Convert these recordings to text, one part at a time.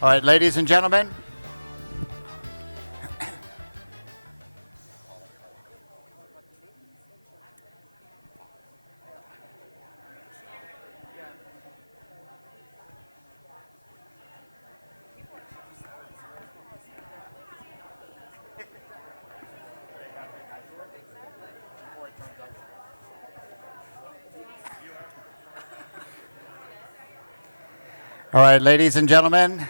All right, ladies and gentlemen. All right, ladies and gentlemen,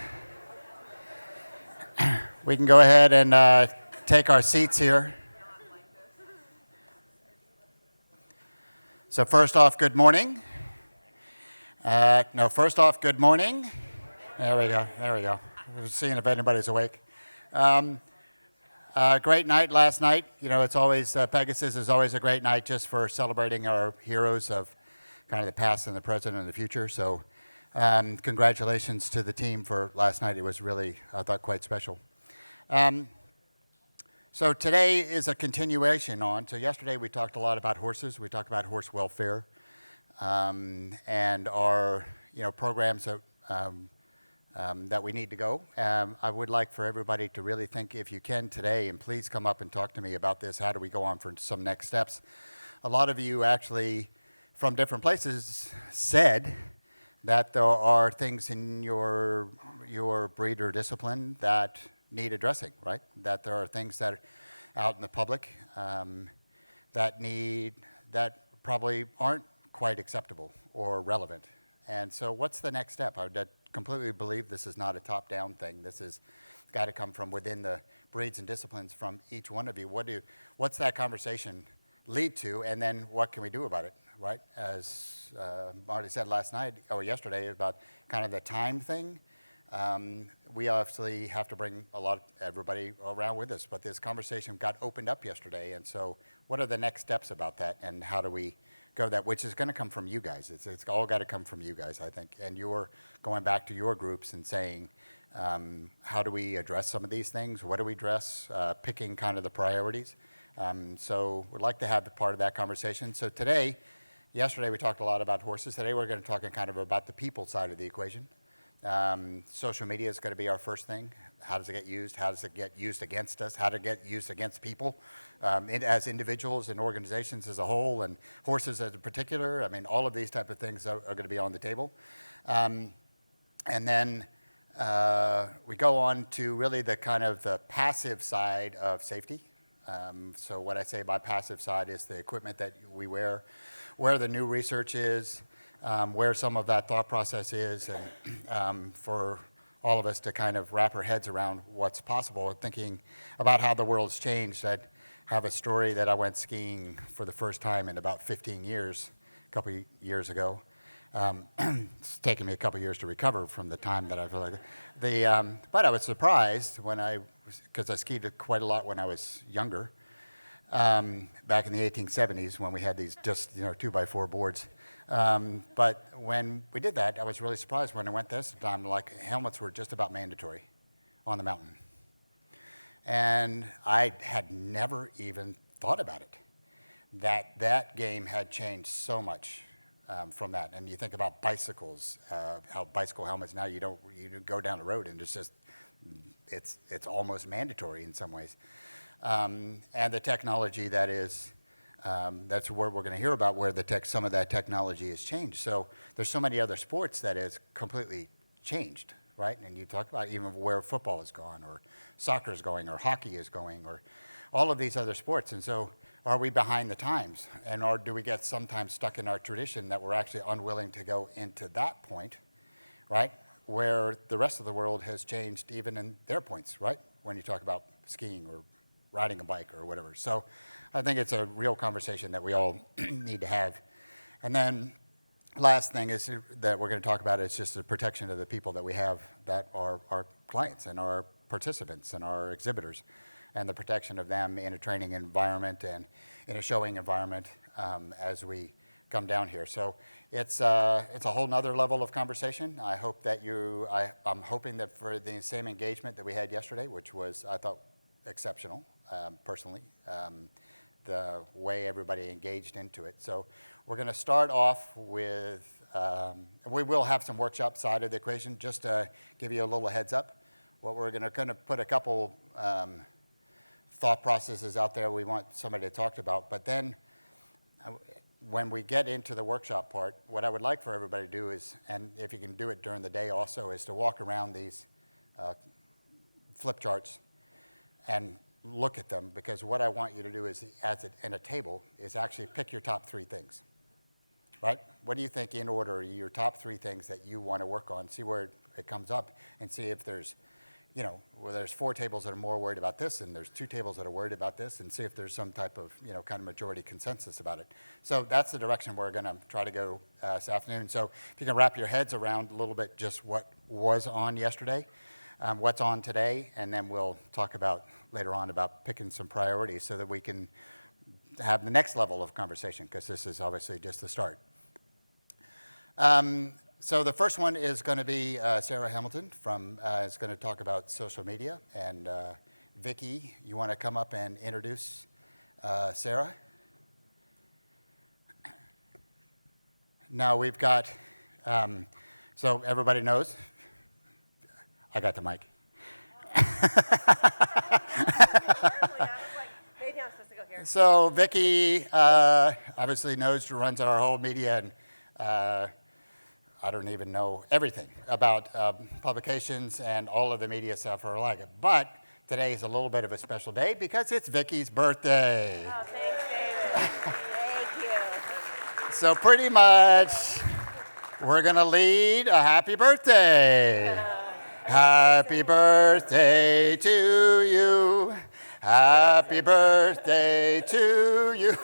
we can go ahead and take our seats here. So first off, good morning. First off, good morning. There we go. I was seeing if anybody's awake. Great night last night. You know, it's always, Pegasus is always a great night just for celebrating our heroes of kind of the past and the present and the future. So congratulations to the team for last night. It was really, I thought, quite special. So today is a continuation on. So yesterday we talked a lot about horses. We talked about horse welfare and our programs that we need to go. I would like for everybody to really think, if you can today, and please come up and talk to me about this. How do we go on for some next steps? A lot of you actually from different places said that there are things in your breed or discipline that need addressing, right? That there are things that are out in the public that probably aren't quite acceptable or relevant. And so what's the next step? I would completely believe this is not a top-down thing. This has got to come from within the breeds and disciplines from each one of you. What's that conversation lead to, and then what can we do about it, right? As Marty said last night or yesterday about kind of the time thing, we obviously have to bring everybody around with us, but this conversation got opened up yesterday, and so what are the next steps about that, and how do we go that, which is going to come from you guys. It's all got to come from you guys, I think, and you're going back to your groups and saying, how do we address some of these things? What do we address? Picking kind of the priorities. So we'd like to have the part of that conversation. So yesterday we talked a lot about horses. Today we're going to talk kind of about the people side of the equation. Social media is going to be our first thing. How does it get used? How does it get used against us? How to get used against people as individuals and organizations as a whole, and horses as a particular. I mean, all of these type of things are going to be on the table. And then we go on to really the kind of the passive side of safety. So what I say by passive side is the equipment that we wear, where the new research is, where some of that thought process is, and for all of us to kind of wrap our heads around what's possible, thinking about how the world's changed. I have a story that I went skiing for the first time in about 15 years, a couple of years ago. It's taken me a couple of years to recover from the time that I feel like but I was surprised because I skied quite a lot when I was younger, back in the 1870s when we had these just 2x4 boards. But when we did that, I was really surprised when I went this time. Like, helmets were just about mandatory on the mountain, and I had never even thought about it. That game had changed so much. From that, and you think about bicycles, how bicycle helmets now you go down the road and it's almost mandatory in some ways, and the technology that is that's what we're going to hear about, where some of that technology has changed. So there's so many other sports that has completely changed, right? And you talk about even where football is gone, or soccer is going, or hockey is going, or all of these other sports, and so. Are we behind the times? Or do we get sometimes stuck in our tradition that we're actually unwilling to go into that point, right? Where the rest of the world has changed even in their points, right? When you talk about skiing or riding a bike or whatever. So I think it's a real conversation that we all need to have. And then last thing is that we're going to talk about is just the protection of the people that we have that are our clients and our participants and our exhibitors, and the protection of them in a training environment and in a showing environment as we come down here. So it's a whole nother level of conversation. I hope that I'm hoping that for the same engagement that we had yesterday, which was, I thought, exceptional, personally, the way everybody engaged into it. So we're going to start off with We will have some workshop side of the equation, just to give you a little heads up. What we're going to put a couple thought processes out there we want somebody to talk about. But then when we get into the workshop part, what I would like for everybody to do is, and if you can do it during the day also, is to walk around these flip charts and look at them, because what I want you to do is, in a table, is actually pick your top 3 things, right? What do you think in order are your top 3 things that you want to work on? See where it comes up, and see if there's, well, there's 4 tables that are more worried about this, and there's 2 tables that are worried about this, and see if there's some type of, kind of majority consensus about it. So that's the direction we're going to try to go this afternoon. So if you can wrap your heads around a little bit just what was on yesterday, what's on today, and then we'll talk about later on about picking some priorities so that we can have the next level of conversation, because this is obviously just the start. So the first one is going to be Sarah Hamilton is going to talk about social media. And Vicki, you want to come up and introduce Sarah? Now we've got, so everybody knows, I got the mic. So Vicki obviously runs our whole media, and I don't even know everything about publications and all of the media stuff or like it. But today is a little bit of a special day because it's Vicki's birthday. Oh, thanks, David. Thank you. So pretty much, we're going to lead a happy birthday. Happy birthday to you. Happy birthday to you.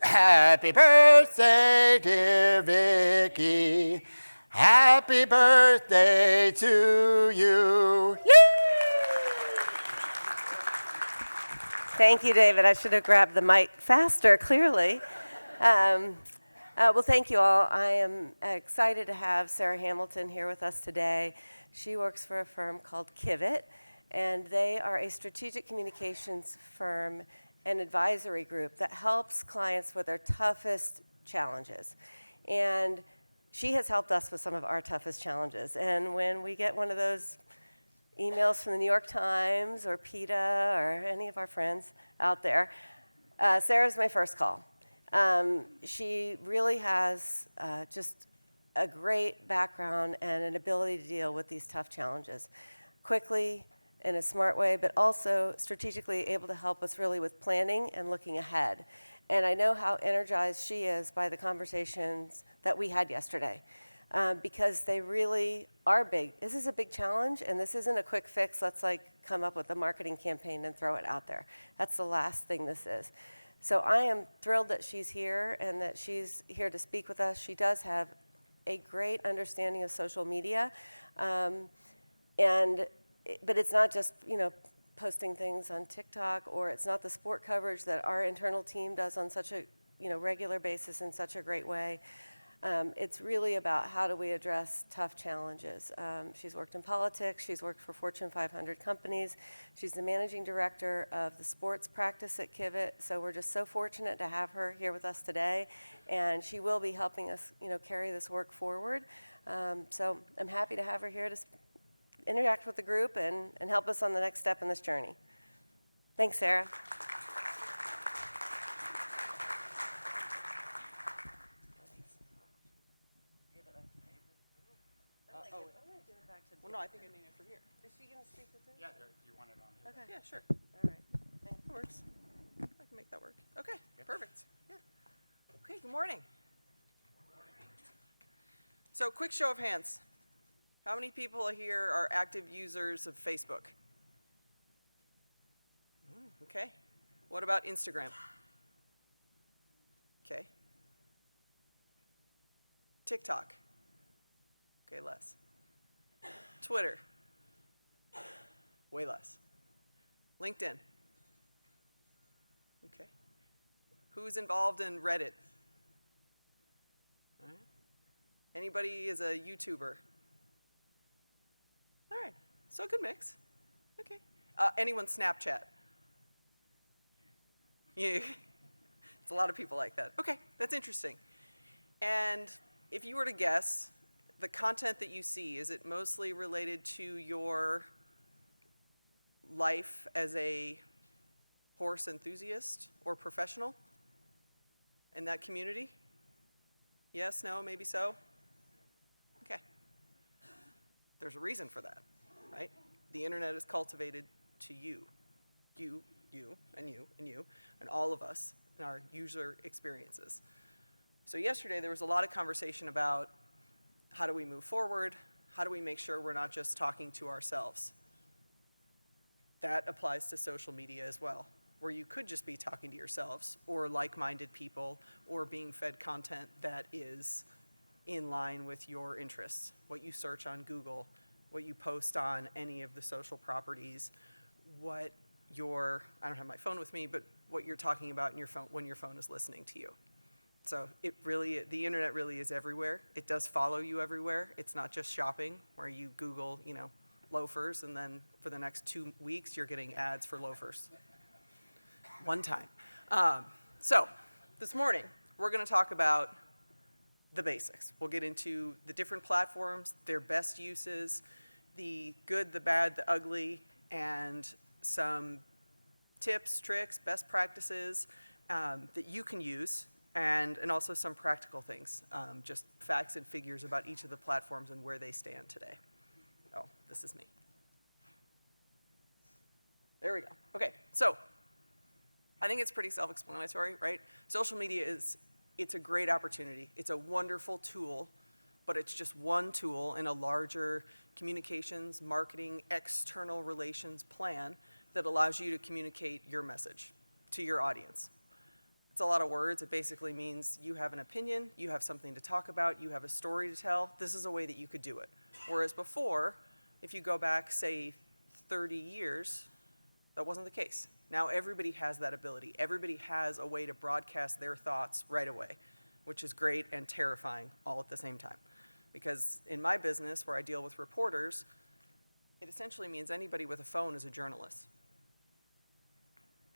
Happy birthday, dear Vicki. Happy birthday to you. Yay! Thank you, David. I should have grabbed the mic faster, clearly. Well, thank you all. I am excited to have Sarah Hamilton here with us today. She works for a firm called Kivit, and they are a strategic communications firm and advisory group that helps clients with their toughest challenges. And she has helped us with some of our toughest challenges. And when we get one of those emails from the New York Times or PETA or any of our friends out there, Sarah's my first call. She really has just a great background and an ability to deal with these tough challenges quickly, in a smart way, but also strategically able to help us really with planning and looking ahead. And I know how energized she is by the conversations that we had yesterday, because they really are big. This is a big challenge, and this isn't a quick fix. Let's come up with a marketing campaign and throw it out there. That's the last thing this is. So I am thrilled that she's here and that she's here to speak with us. She does have a great understanding of social media, but it's not just, posting things on TikTok, or it's not the sport coverage that our internal team does on such a, regular basis in such a great way. It's really about how do we address tough challenges. She's worked in politics. She's worked for Fortune 500 companies. She's the managing director of the sports practice at Kivit. So we're just so fortunate to have her here with us today. And she will be helping us, carry this work forward. So I'm happy to have her here to interact with the group and help us on the next step in this journey. Thanks, Sarah. Well, no, I think I need it from here. Is she going to speak with us? Yeah, you want it on here. Okay. Yeah, sure. All right. Thanks. That works. I can make that work. Okay, perfect. Yeah. Okay, good morning. So, quick show of hands. How many people here are active users of Facebook? Okay. What about Instagram? Okay. TikTok? Okay, less. Twitter? Way less. LinkedIn? Okay. Who's involved in Reddit? All right. Anybody is a YouTuber? All right, so a good mix. Okay. Anyone Snapchat? Yeah. It's a lot of people like that. Okay, that's interesting. And if you were to guess, the content that you see, is it mostly related to your life as a horse enthusiast or professional in that community? Yes, no, maybe so? Okay. There's a reason for that, right? The internet is cultivated to you, and you, and all of us in our user experiences. So yesterday there was a lot of conversation about how do we move forward? How do we make sure we're not just talking to ourselves? That applies to social media as well, where you could just be talking to yourselves or like-minded people or being fed content that is in line with your interests, what you search on Google, what you post on any of the social properties, what your, I don't have my phone with me, but what you're talking about in your phone when your phone is listening to you. So the internet really is everywhere. It does follow you everywhere. It's not just shopping where you Google, loafers, and then for the next 2 weeks you're getting ads for loafers. One time. So this morning we're going to talk about the basics. We'll get into the different platforms, their best uses, the good, the bad, the ugly, and some tips, tricks, best practices that you can use, and also some practical things, just facts and figures about each of the platforms and where they stand today. Oh, this is me. There we go. Okay, so I think it's pretty self-explanatory, right? Social media it's a great opportunity. It's a wonderful tool, but it's just one tool in a larger communications, marketing, external relations plan that allows you to communicate your message to your audience. It's a lot of words. It basically means you have an opinion, you have something to talk about, you have a story to tell. This is a way that you could do it. Whereas before, if you go back, say, 30 years, that wasn't the case. Now everybody has that ability. Everybody has a way to broadcast their thoughts right away, which is great and terrifying all at the same time. Because in my business, where I deal with reporters, it essentially means anybody with a phone is a journalist.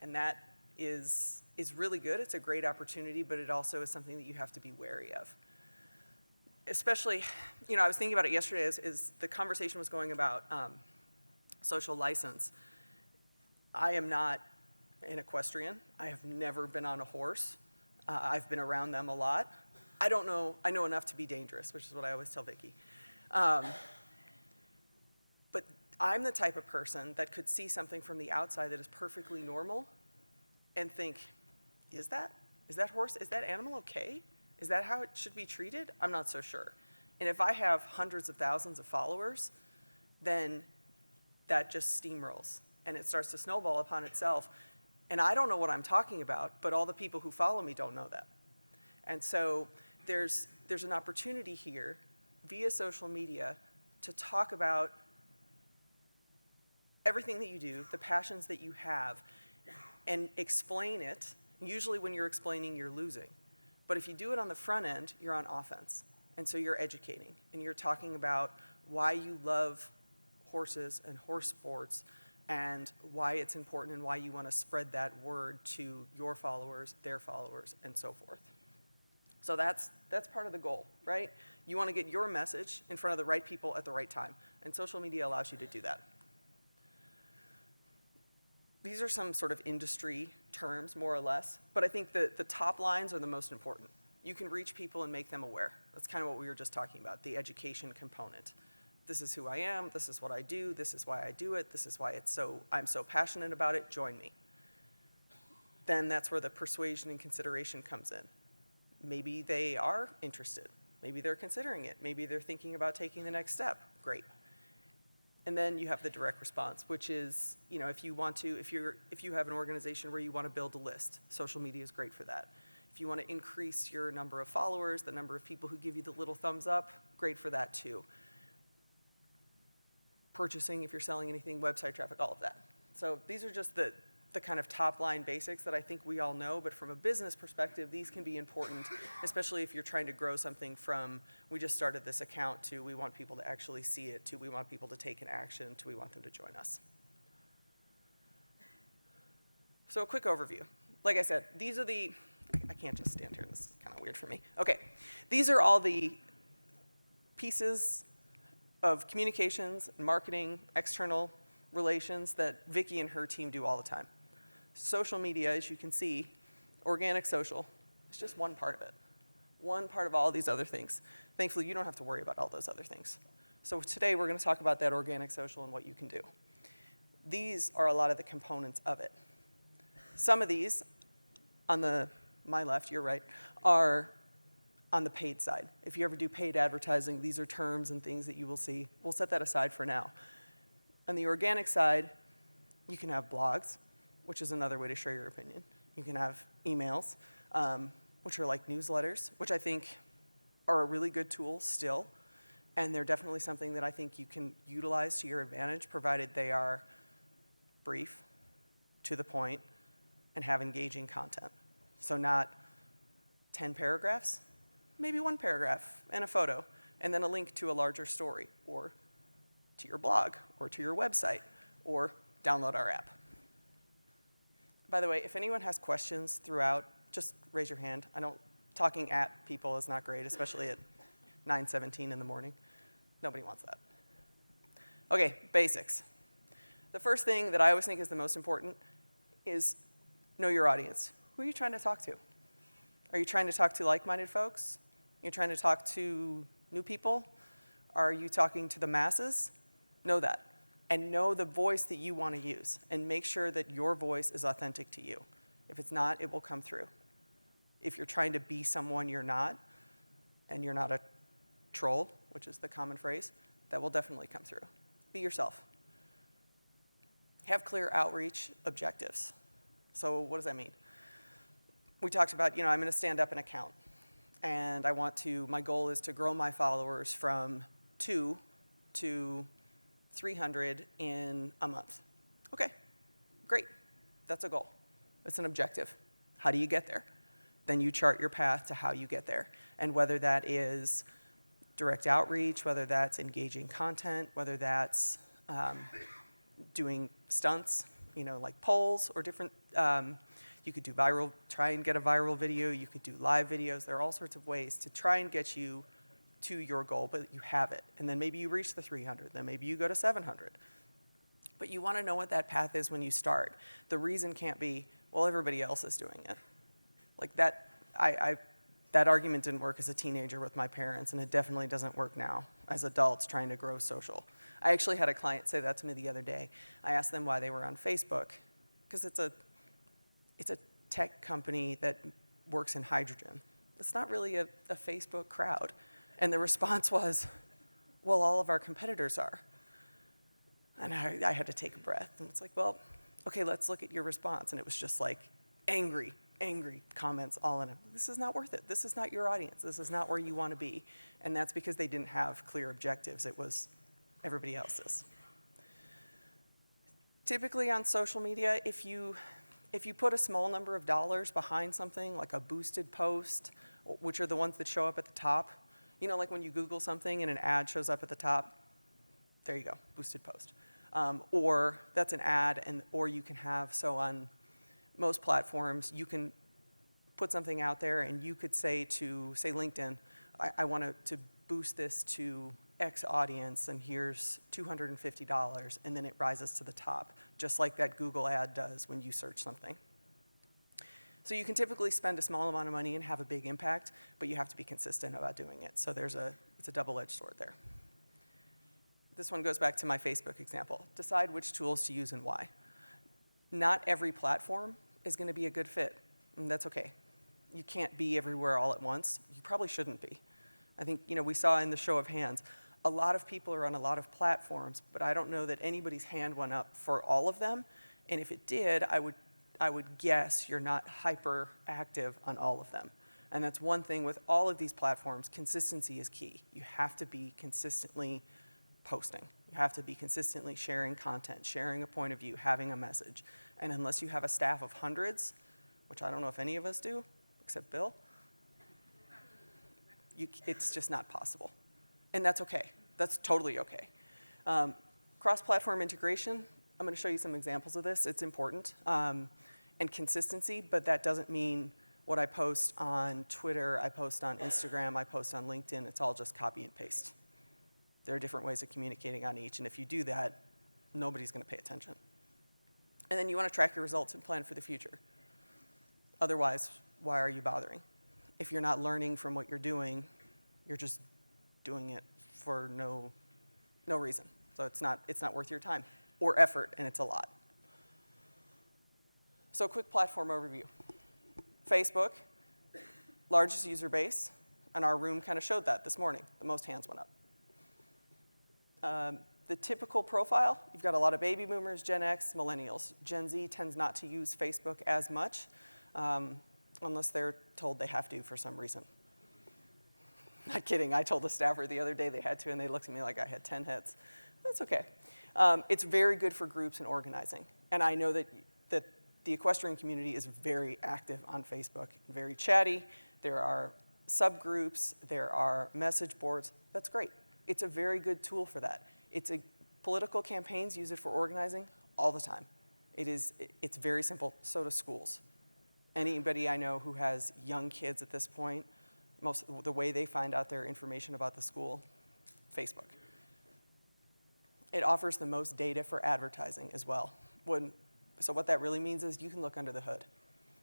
And that is really good. It's a great opportunity, but it also is something that you have to be wary of. Especially, I was thinking about it yesterday as the conversation was going about social license. I am not an equestrian. I have never been on a horse. I've been around them a lot. I know enough to be dangerous, which is what I always tell Vicki. But I'm the type of person that could see something from the outside that is perfectly normal and think, is that animal okay? Is that how it should be treated? I'm not so sure. And if I have hundreds of thousands of followers, then that just steamrolls and it starts to snowball upon itself. And I don't know what I'm talking about, but all the people who follow me don't know that. And so there's an opportunity here via social media to talk about everything that you do, the passions that you have, and explain it. Usually when you're explaining, you're losing. But if you do it on the front end, you're on offense. And so you're educating, and you're talking about why you love horses and horse sports, and why it's important, and why you want to spread that word to your followers, their followers, and so forth. So that's part of the goal, right? You want to get your message in front of the right people at the right time, and social media allows you to do that. These are some sort of industry terms, more or less, but I think the top lines are the most important. You can reach people and make them aware. That's kind of what we were just talking about, the education component. This is who I am, this is what I do, this is why I do it, this is why I'm so passionate about it, join me. Then that's where the persuasion and consideration comes in. Maybe they are interested, maybe they're considering it, maybe they're thinking about taking the next step, great. And then you have the direct response, which is, if you have an organization where you want to build a list, social media is great for that. If you want to increase your number of followers, the number of people who give you the little thumbs up, great for that too. Purchasing, if you're selling anything, website traffic, all of that. So these are just the kind of top line basics that I think we all know, but from a business perspective, these can be important, especially if you're trying to grow something from, we just started this account, to we want people to actually see it, to we want people to take an action, to we want them to join us. So a quick overview. Like I said, I can't just stand here, this is kind of weird for me. Okay, these are all the pieces of communications, marketing, external relations that Vicki and her team do all the time. Social media, as you can see, organic social, is just one part of it. One part of all these other things. Thankfully, you don't have to worry about all those other things. So today, we're going to talk about that organic social and what you can do. These are a lot of the components of it. Some of these, on my left, your right, are on the paid side. If you ever do paid advertising, these are terms and things that you will see. We'll set that aside for now. On the organic side, you can have blogs, which is another way to share your opinion. You can have emails, which are like newsletters, which I think are a really good tool still. And they're definitely something that I think you can utilize to your advantage, provided they are brief, to the point, and have engaging content. So not 10 paragraphs, maybe one paragraph and a photo, and then a link to a larger story, or to your blog, or to your website, or download our app. By the way, if anyone has questions throughout, just raise your hand. Talking at people is not great, especially at 9:17 in the morning. Nobody wants that. Okay, basics. The first thing that I always think is the most important is know your audience. Who are you trying to talk to? Are you trying to talk to like-minded folks? Are you trying to talk to new people? Are you talking to the masses? Know that. And know the voice that you want to use. And make sure that your voice is authentic to you. If it's not, it will come through. If you're trying to be someone you're not, and you're not a troll, which is the common phrase, that will definitely come through. Be yourself. Have clear outreach objectives. So what does that mean? We talked about, I'm going to stand up an account. And my goal is to grow my followers from 2 to 300 in a month. Okay, great. That's a goal. It's an objective. How do you get there? Then you chart your path to how you get there. And whether that is direct outreach, whether that's engaging content, whether that's doing stunts, like polls or different, you could do try and get a viral video, you could do live videos. There are all sorts of ways to try and get you to your goal, but you have it. And then maybe you reach the 300, then maybe you go to 700. But you want to know what that path is when you start. The reason can't be, well, everybody else is doing it. Like that, that argument didn't work as a teenager with my parents, and it definitely doesn't work now as adults trying to grow social. I actually had a client say that to me the other day. I asked them why they were on Facebook, because it's a tech company that works in hydrogen. It's not really a Facebook crowd. And the response was, well, all of our competitors are. And I had to take a breath. And it's like, well, okay, let's look at your response. And it was just like angry comments all in it. This is not worth it. This is not your audience. This is not where you want to be. And that's because they didn't have clear objectives. It was everybody else's. Typically on social media, if you put a small number of dollars behind something, like a boosted post, which are the ones that show up at the top, like when you Google something and an ad shows up at the top, there you go, boosted post. Or that's an ad, or you can have, so on most platforms, you can put something out there and you could say to, say LinkedIn, I want to boost this to X audience and here's $250, and then it rises to the top, just like that Google ad does when you search something. So you can typically spend a small amount of money and have a big impact, but you have to be consistent about doing it. So it's a double-edged sword there. This one goes back to my Facebook example. Decide which tools to use and why. Not every platform is going to be a good fit, and that's okay. You can't be everywhere all at once. You probably shouldn't be. I think, we saw in the show of hands, a lot of people are on a lot of platforms, but I don't know that anybody's hand went up for all of them. And if it did, I would guess you're not hyper active on all of them. And that's one thing with all of these platforms, consistency is key. You have to be consistently posting. You have to be consistently sharing content, sharing a point of view, having a message. And unless you have a staff of hundreds, which I don't know if any of us do, except Bill, it's just not possible. And that's okay. That's totally okay. Cross-platform integration, I'm going to show you some examples of this. It's important. And consistency, but that doesn't mean what I post on Twitter, I post on Instagram, I post on LinkedIn, it's all just copy and paste. There are different ways of communicating on each, and if you do that, nobody's going to pay attention. And then you want to track your results and plan for the future. Otherwise, why are you bothering? If you're not learning from what you're doing, you're just doing it for no reason. So it's not worth your time or effort, and it's a lot. So a quick platform overview. Facebook, largest user base, and our room kind of showed that this morning. The most hands went up. The typical profile, you've got a lot of baby boomers, Gen X, millennials. Gen Z tends not to use Facebook as much, unless they're told they have to for some reason. Not kidding, I told the staffer the other day they had to, and they looked at me like I had 10 heads. That's okay. It's very good for groups and organizing. And I know that the equestrian community is very active on Facebook, very chatty. There are subgroups, there are message boards. That's great. It's a very good tool for that. Political campaigns use it for organizing all the time. It's very simple. So do schools. Anybody I know who has young kids at this point, the way they find out their information about the school, Facebook. It offers the most data for advertising as well. So what that really means is you can look under the hood.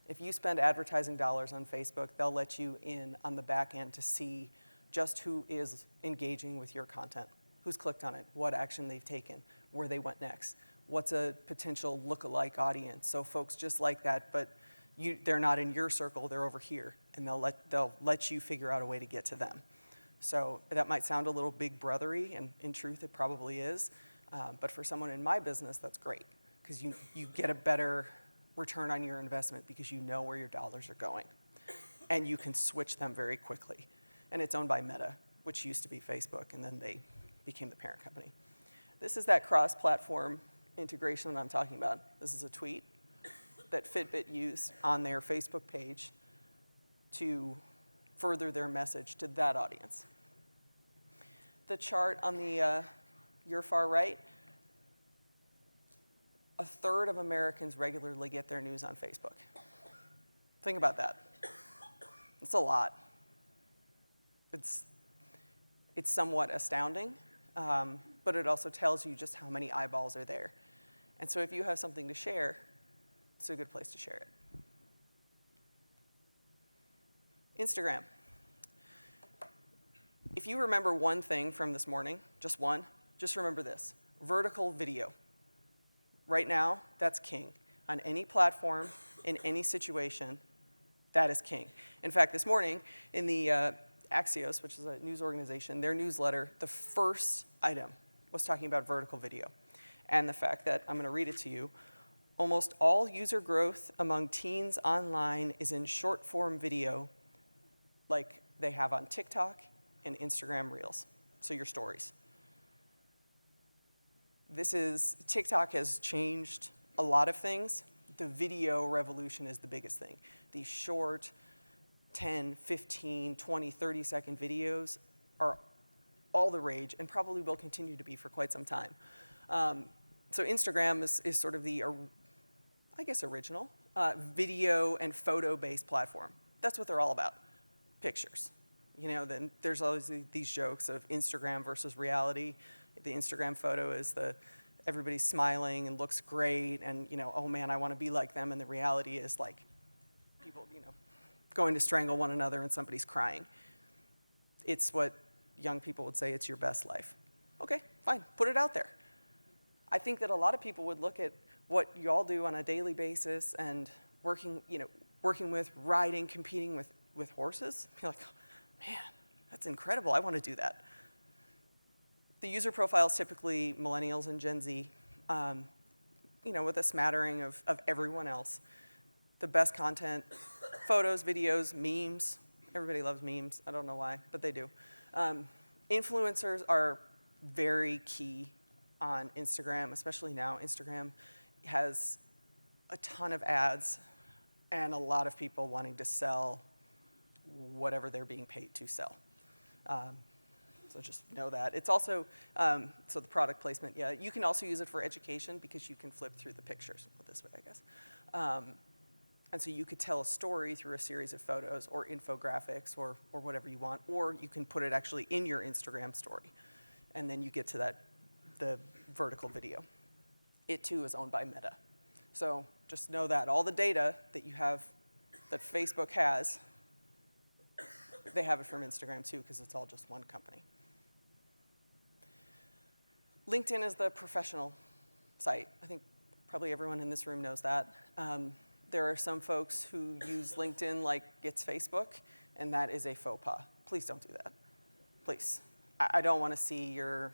If you spend advertising dollars on Facebook, they'll let you in on the back end to see just who is engaging with your content, who's clicked on it, what action they've taken, where they went next, what's a potential look-alike audience. So folks just like that, but they're not in your circle, they're over here, and they'll let you figure out a way to get to them. So that might sound a little big brothery, and in truth it probably is, but for someone in my business, that's great, because you get a better return on your investment because you know where your dollars are going, and you can switch them very quickly. And it's owned by Meta, which used to be Facebook, and then they became the parent company. This is that cross-platform integration that I'm talking about. This is a tweet that Fitbit used on their Facebook page to further their message to that audience. The chart on your far right, a third of Americans regularly get their news on Facebook. Think about that. It's a lot. It's somewhat astounding, but it also tells you just how many eyeballs are there. And so if you have something to share, it's a good place to share it. Instagram. If you remember one thing from this morning, just one, just remember this. Vertical video. Right now, that's king. On any platform, in any situation, that is king. In fact, this morning, in the Axios, which is a news organization, their newsletter, the first item was talking about vertical video. And the fact that, I'm going to read it to you, almost all user growth among teens online is in short-form video like they have on TikTok and Instagram Reels, so your stories. TikTok has changed a lot of things. The video revolution is the biggest thing. These short 10, 15, 20, 30-second videos are all the rage and probably will continue to be for quite some time. So Instagram is sort of the, I guess, original video and photo-based platform. That's what they're all about, pictures. You know, then there's always these jokes of Instagram versus reality. The Instagram photo is everybody's smiling and looks great, and oh man, I want to be like them. And the reality is like people, going to strangle one another and somebody's crying. It's what young people would say, it's your best life. Okay, fine, put it out there. I think that a lot of people would look at what you all do on a daily basis and working with, riding, competing with horses. You're like, oh, man, that's incredible. I want to do that. The user profile is typically millennials and Gen Z, with a smattering of everyone else. The best content, photos, videos, memes. Everybody loves memes. I don't know why, but they do. Influencers are very key on Instagram, especially now. Instagram has a ton of ads and a lot of people wanting to sell whatever they're being paid to sell. So just know that. It's also, so the product placement, yeah, you can also use it for education because you can flip through the pictures this way, I guess. And so you could tell a story through a series of photos or infographics or whatever you want, or you can put it actually in your Instagram story. and then you get to the vertical video. It too is owned by Meta. So just know that all the data that you have, that Facebook has, they have it from Instagram too, because it's all just one company. LinkedIn is the professional site. I think probably everyone in this room knows that. There are some folks who use LinkedIn like it's Facebook, and that is a faux pas. Please don't do that. Please. I don't want to see your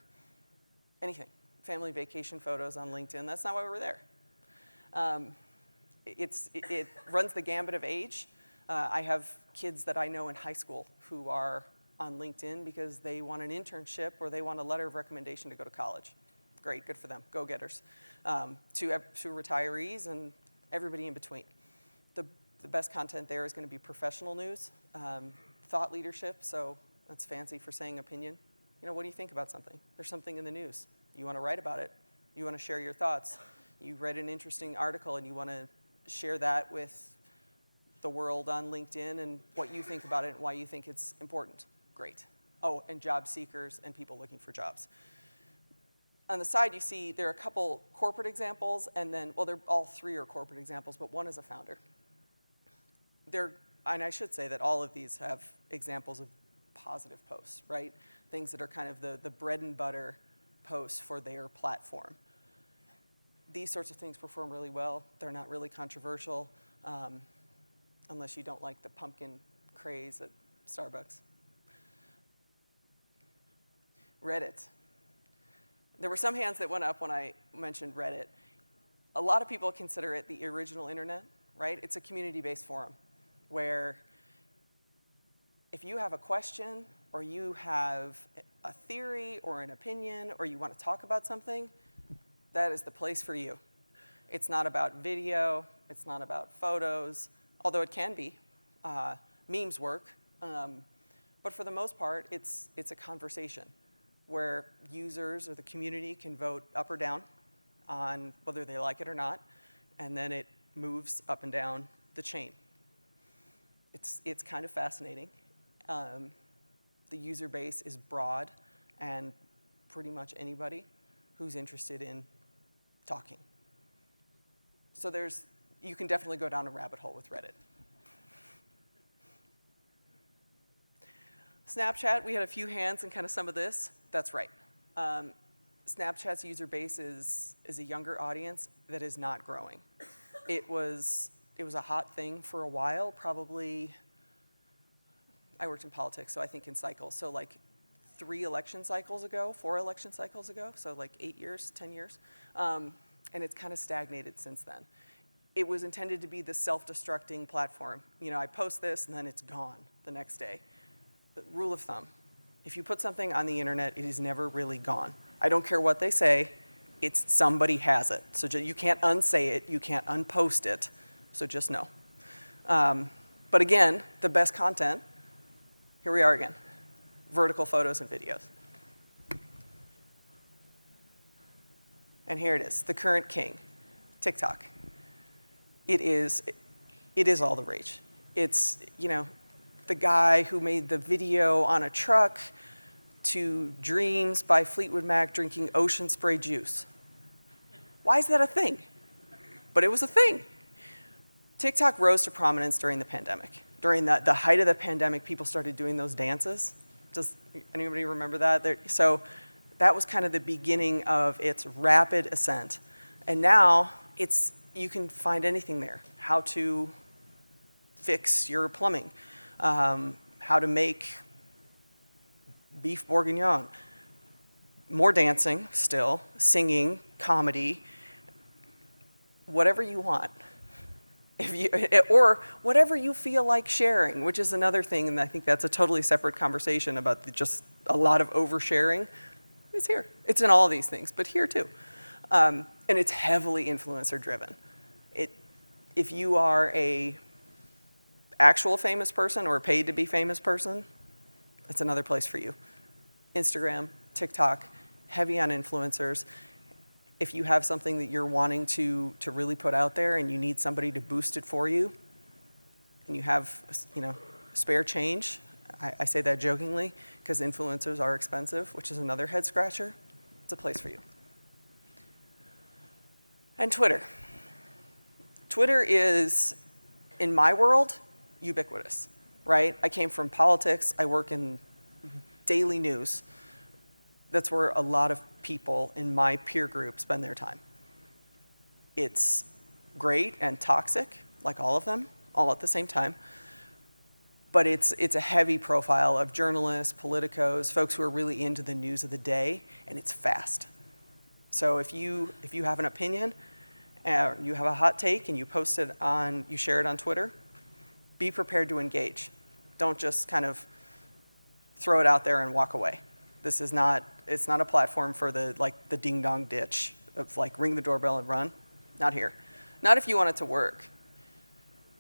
anything. Family vacation photos on LinkedIn. That's not why we're there. It runs the gambit of age. I have kids that I know in high school who are on LinkedIn because they want an internship or they want a letter of recommendation to go to college. Great, good for them, go-getters. To retirees and everybody in between. The best content there is going to be professional news, thought leadership, so that's fancy for saying opinion. You know, what do you think about something? There's something in the news. You want to write about it. You want to share your thoughts. You read an interesting article and you want to share that with the world on LinkedIn and what you think about it and why you think it's important. Great. Oh, and job seekers and people looking for jobs. On the side, you see there are a couple corporate examples, and then, well, all three are corporate examples, but one is a founder. And I should say that all of these have examples of positive posts, right? Things that are kind of the bread and butter posts for their platform. These sorts of things perform really well. They're not really controversial, unless you don't like the pumpkin craze at Starbucks. Reddit. There were some hands that went up when I mentioned Reddit. A lot of people consider it the original internet, right? It's a community-based forum where if you have a question or you have a theory or an opinion or you want to talk about something, that is the place for you. It's not about video. It's not about photos, although it can be. Memes work. But for the most part, it's a conversation where users or the community can vote up or down on whether they like it or not, and then it moves up and down the chain. It's kind of fascinating. The user base is broad, and pretty much anybody who's interested in talking. So you can definitely go down a rabbit hole with Reddit. Snapchat, we had a few hands in kind of some of this. That's right. Snapchat's user base is a younger audience that is not growing. It was a hot thing for a while, probably. I worked in politics, so I think in cycles. So like 4 election cycles ago, so like 8 years, 10 years. And it's kind of stagnated since then. It was intended to be the self-destructing platform. You know, I post this and then it's gone the next day. The rule of thumb, if you put something on the internet, it is never really gone. I don't care what they say, somebody has it. So you can't unsay it, you can't unpost it, so just know. But again, the best content, here we are again, vertical photos and videos. And here it is, the current king, TikTok. It is all the rage. It's, you know, the guy who made the video on a truck to Dreams by Fleetwood Mac drinking ocean spray juice. Why is that a thing? But it was a thing. TikTok rose to prominence during the pandemic. During the height of the pandemic, people started doing those dances. Does anybody remember that? So that was kind of the beginning of its rapid ascent. And now you can find anything there. How to fix your plumbing. How to make beef bourguignon. More dancing still, singing, comedy, whatever you want. Or whatever you feel like sharing, which is another thing, and I think that's a totally separate conversation about just a lot of oversharing. It's here. It's in all of these things, but here too. And it's heavily influencer driven. If you are a actual famous person or a paid to be famous person, it's another place for you. Instagram, TikTok, heavy on influencers. If you have something that you're wanting to really put out there and you need somebody to boost it for you, and you have, spare change, I say that jokingly because influencers are expensive, which is another head scratcher. It's a place for you. And Twitter. Twitter is, in my world, ubiquitous, right? I came from politics. I work in daily news. That's where a lot of people in my peer group spend their time. It's great and toxic, like all of them, all at the same time. But it's a heavy profile of journalists, politicos, folks who are really into the news of the day, and it's fast. So if you have an opinion, you have a hot take, and you share it on Twitter, be prepared to engage. Don't just kind of throw it out there and walk away. It's not a platform for the ding dong ditch of like ring the doorbell and run. Not here. Not if you want it to work.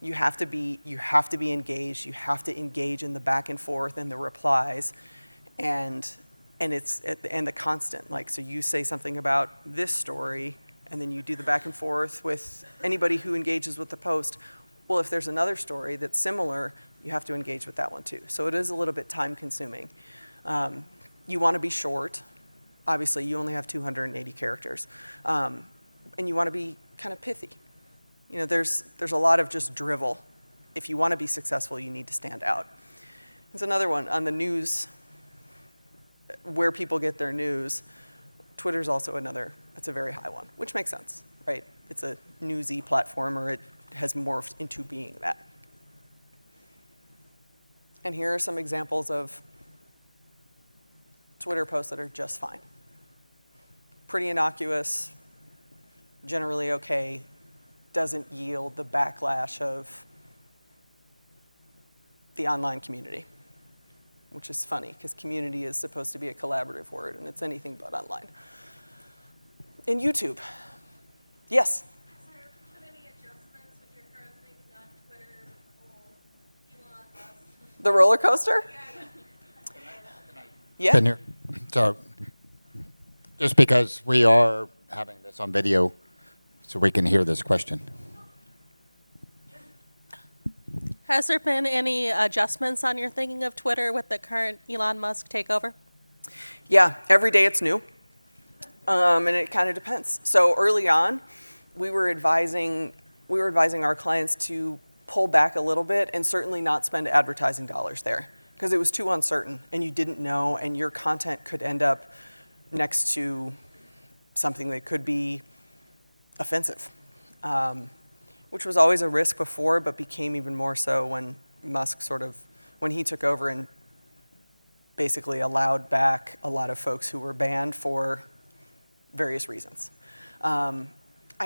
You have to be engaged. You have to engage in the back and forth and the replies, and the constant. Like, so you say something about this story, and then you do the back and forth with anybody who engages with the post. Well, if there's another story that's similar, you have to engage with that one too. So it is a little bit time consuming. You want to be short. Obviously, you only have 280 characters, and you want to be kind of pithy. You know, there's a lot of just drivel. If you want to be successful, you need to stand out. There's another one on the news, where people get their news. Twitter's also it's a very high one, which makes sense, right? It's a newsy platform, or it has morphed into being that. And here are some examples of Twitter posts that are just fine. Pretty innocuous, generally okay, doesn't yield the backlash of the online community, which is funny because community is supposed to be a collaborative word, and it's anything but online. In YouTube, yes? Sir, put any adjustments with your current thinking on Twitter with the whole Elon Musk? The roller coaster? Yeah. Been here. So, just because we are having this on video, so we can hear this question. Has there been any adjustments on your thinking of Twitter with the current Elon Musk takeover? Yeah, every day it's new, and it kind of depends. So early on, we were advising our clients to pull back a little bit and certainly not spend advertising dollars there because it was too uncertain and you didn't know, and your content could end up next to something that could be offensive, which was always a risk before, but became even more so when Musk when he took over and basically allowed back a lot of folks who were banned for various reasons. I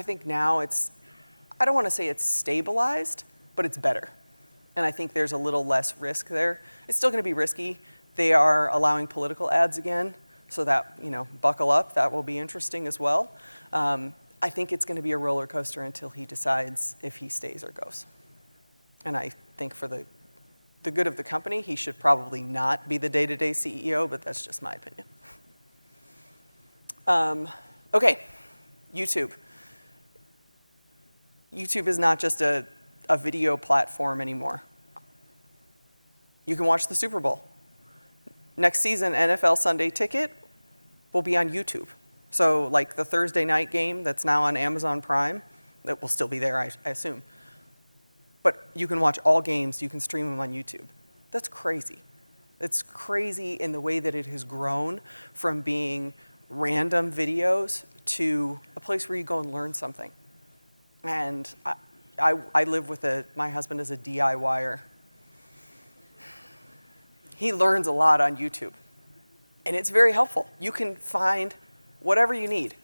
think now I don't want to say it's stabilized, but it's better. And I think there's a little less risk there. It's still going to be risky. They are allowing political ads again, so that, buckle up, that will be interesting as well. I think it's going to be a roller coaster until he decides if he stays or goes. And I think for the good of the company, he should probably not be the day-to-day CEO, but that's just my opinion. Okay, YouTube. YouTube is not just a video platform anymore. You can watch the Super Bowl. Next season, NFL Sunday Ticket will be on YouTube. So like the Thursday night game that's now on Amazon Prime, that will still be there, I assume. But you can watch all games, you can stream them on YouTube. That's crazy. It's crazy in the way that it has grown from being random videos to a place where you go and learn something. And I live with my husband is a DIYer. He learns a lot on YouTube. And it's very helpful. You can find whatever you need.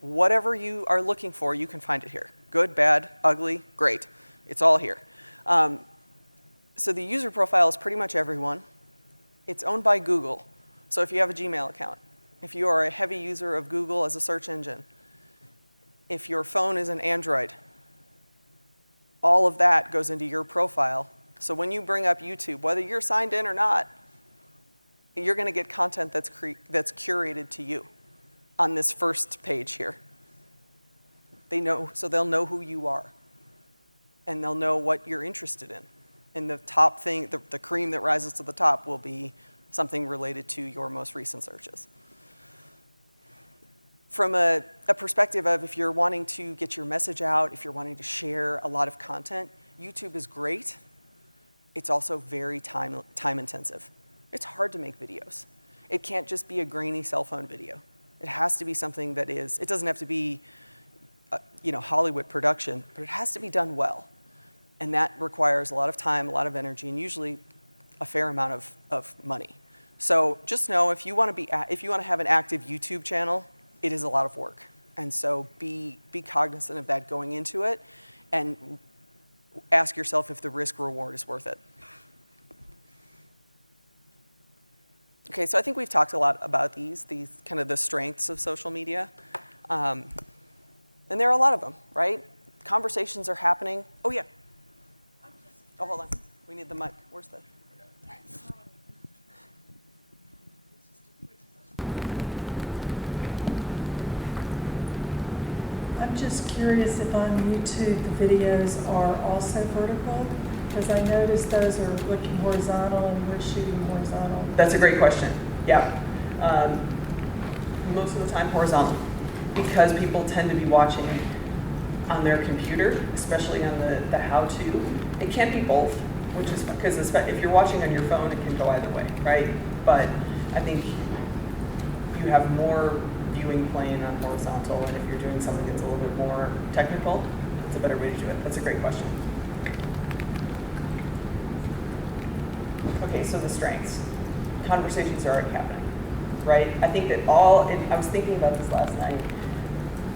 Whatever you are looking for, you can find it here. Good, bad, ugly, great. It's all here. So the user profile is pretty much everyone. It's owned by Google. So if you have a Gmail account, if you are a heavy user of Google as a search engine, if your phone is an Android, all of that goes into your profile. So when you bring up YouTube, whether you're signed in or not, you're going to get content that's curated to you on this first page here. They'll know who you are, and they'll know what you're interested in, And the top thing, the cream that rises to the top will be something related to your most recent searches. From a perspective of if you're wanting to get your message out, if you're wanting to share a lot of content, YouTube is great. It's also very time intensive. It's hard to make videos. It can't just be a grainy cell phone video. It has to be something that is, it doesn't have to be Hollywood production, but it has to be done well. And that requires a lot of time, a lot of energy, and usually a fair amount of money. So just know if you want to have an active YouTube channel, it is a lot of work. And so be cognizant of that going into it, and ask yourself if the risk reward is worth it. Okay, so I think we've talked a lot about these kind of the strengths of social media. And there are a lot of them, right? Conversations are happening. Oh, yeah. Oh, hold on. We need the mic. Where's the? I'm just curious if on YouTube the videos are also vertical, because I noticed those are looking horizontal and we're shooting horizontal. That's a great question. Yeah. Most of the time horizontal, because people tend to be watching on their computer, especially on the how-to. It can't be both, which is because if you're watching on your phone, it can go either way, right? But I think you have more viewing plane on horizontal, and if you're doing something that's a little bit more technical, it's a better way to do it. That's a great question. Okay, so the strengths. Conversations are already happening, right? I think that I was thinking about this last night,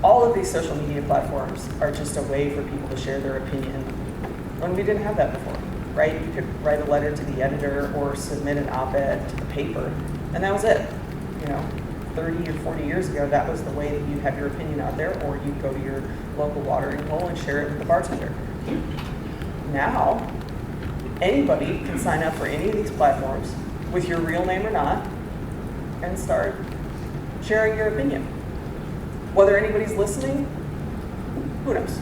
all of these social media platforms are just a way for people to share their opinion when we didn't have that before, right? You could write a letter to the editor or submit an op-ed to the paper, and that was it. 30 or 40 years ago, that was the way that you have your opinion out there, or you'd go to your local watering hole and share it with the bartender. Now, anybody can sign up for any of these platforms with your real name or not and start sharing your opinion. Whether anybody's listening, who knows?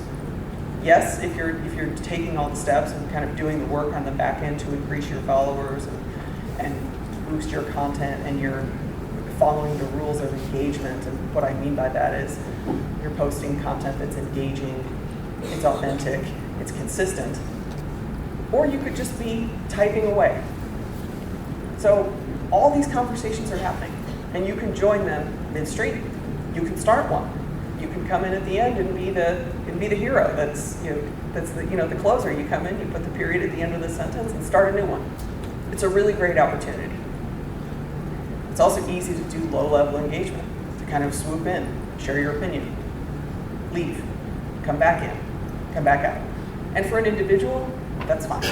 Yes, if you're taking all the steps and kind of doing the work on the back end to increase your followers and boost your content, and you're following the rules of engagement. And what I mean by that is you're posting content that's engaging, it's authentic, it's consistent. Or you could just be typing away. So all these conversations are happening, and you can join them midstream. You can start one. You can come in at the end and be the hero. That's the closer. You come in, you put the period at the end of the sentence, and start a new one. It's a really great opportunity. It's also easy to do low-level engagement, to kind of swoop in, share your opinion, leave, come back in, come back out. And for an individual, that's fine.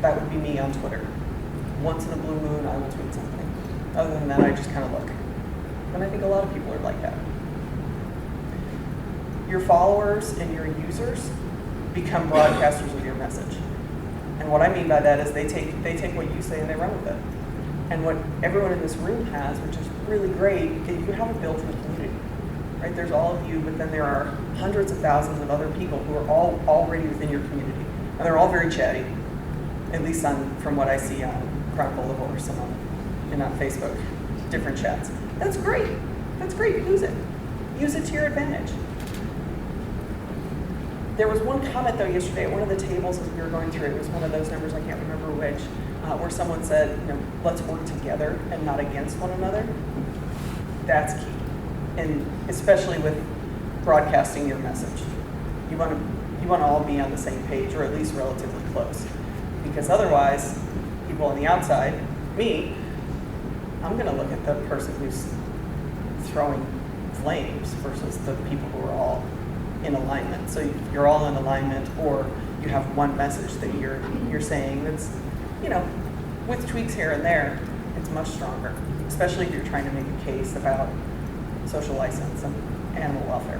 That would be me on Twitter. Once in a blue moon, I will tweet something. Other than that, I just kind of look. And I think a lot of people are like that. Your followers and your users become broadcasters of your message. And what I mean by that is they take what you say and they run with it. And what everyone in this room has, which is really great, is you have a built-in community, right? There's all of you, but then there are hundreds of thousands of other people who are all already within your community. And they're all very chatty, at least from what I see on Chronicle of Horse and on Facebook, different chats. That's great. That's great. Use it. Use it to your advantage. There was one comment, though, yesterday at one of the tables as we were going through. It was one of those numbers, I can't remember which, where someone said, let's work together and not against one another. That's key. And especially with broadcasting your message. You want to all be on the same page, or at least relatively close. Because otherwise, people on the outside, me, I'm going to look at the person who's throwing flames versus the people who are all in alignment. So you're all in alignment, or you have one message that you're saying that's, with tweaks here and there, it's much stronger, especially if you're trying to make a case about social license and animal welfare.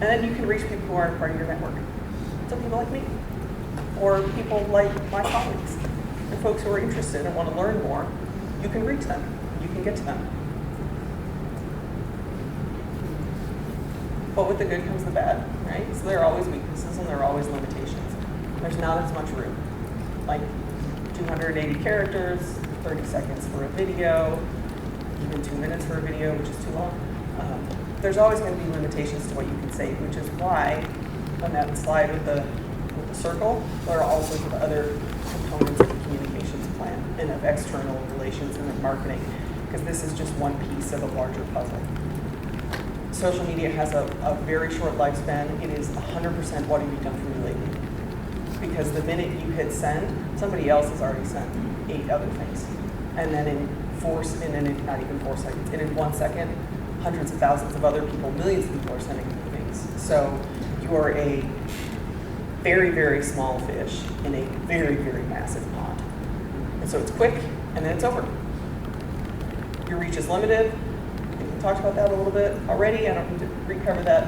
And then you can reach people who aren't part of your network. So people like me, or people like my colleagues, and folks who are interested and want to learn more, you can reach them, you can get to them. But with the good comes the bad, right? So there are always weaknesses and there are always limitations. There's not as much room. like 280 characters, 30 seconds for a video, even 2 minutes for a video, which is too long. There's always going to be limitations to what you can say, which is why on that slide with the circle, there are all sorts of other components of the communications plan and of external relations and of marketing, because this is just one piece of a larger puzzle. Social media has a very short lifespan. It is 100% what have you done for me lately? Because the minute you hit send, somebody else has already sent 8 other things. And then not even 4 seconds, and in 1 second, hundreds of thousands of other people, millions of people are sending you things. So you are a very, very small fish in a very, very massive pond. And so it's quick, and then it's over. Your reach is limited. We talked about that a little bit already. I don't need to recover that.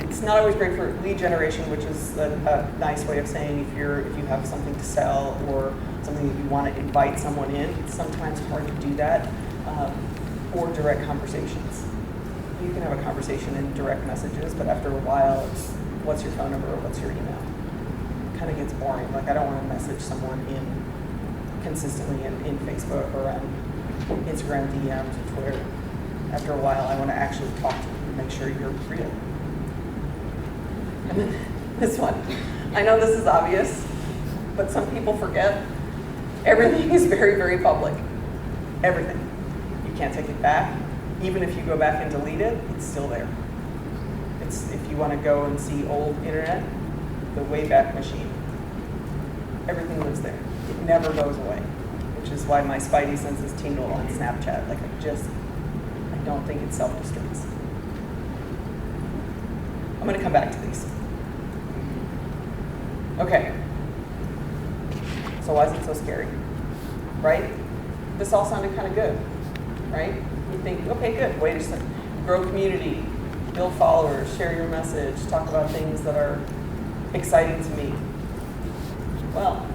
It's not always great for lead generation, which is a nice way of saying if you have something to sell or something that you want to invite someone in. It's sometimes hard to do that, or direct conversations. You can have a conversation in direct messages, but after a while, it's what's your phone number or what's your email. It kind of gets boring. Like I don't want to message someone consistently in Facebook or on Instagram DMs or Twitter. After a while, I want to actually talk to you and make sure you're real. And then this one. I know this is obvious, but some people forget. Everything is very, very public. Everything. You can't take it back. Even if you go back and delete it, it's still there. If you want to go and see old internet, the Wayback Machine, everything lives there. It never goes away, which is why my spidey senses tingle on Snapchat. Like I don't think it self-destructs. I'm going to come back to these. Okay. So why is it so scary? Right? This all sounded kind of good, right? You think, okay, good, way to grow community, build followers, share your message, talk about things that are exciting to me. Well,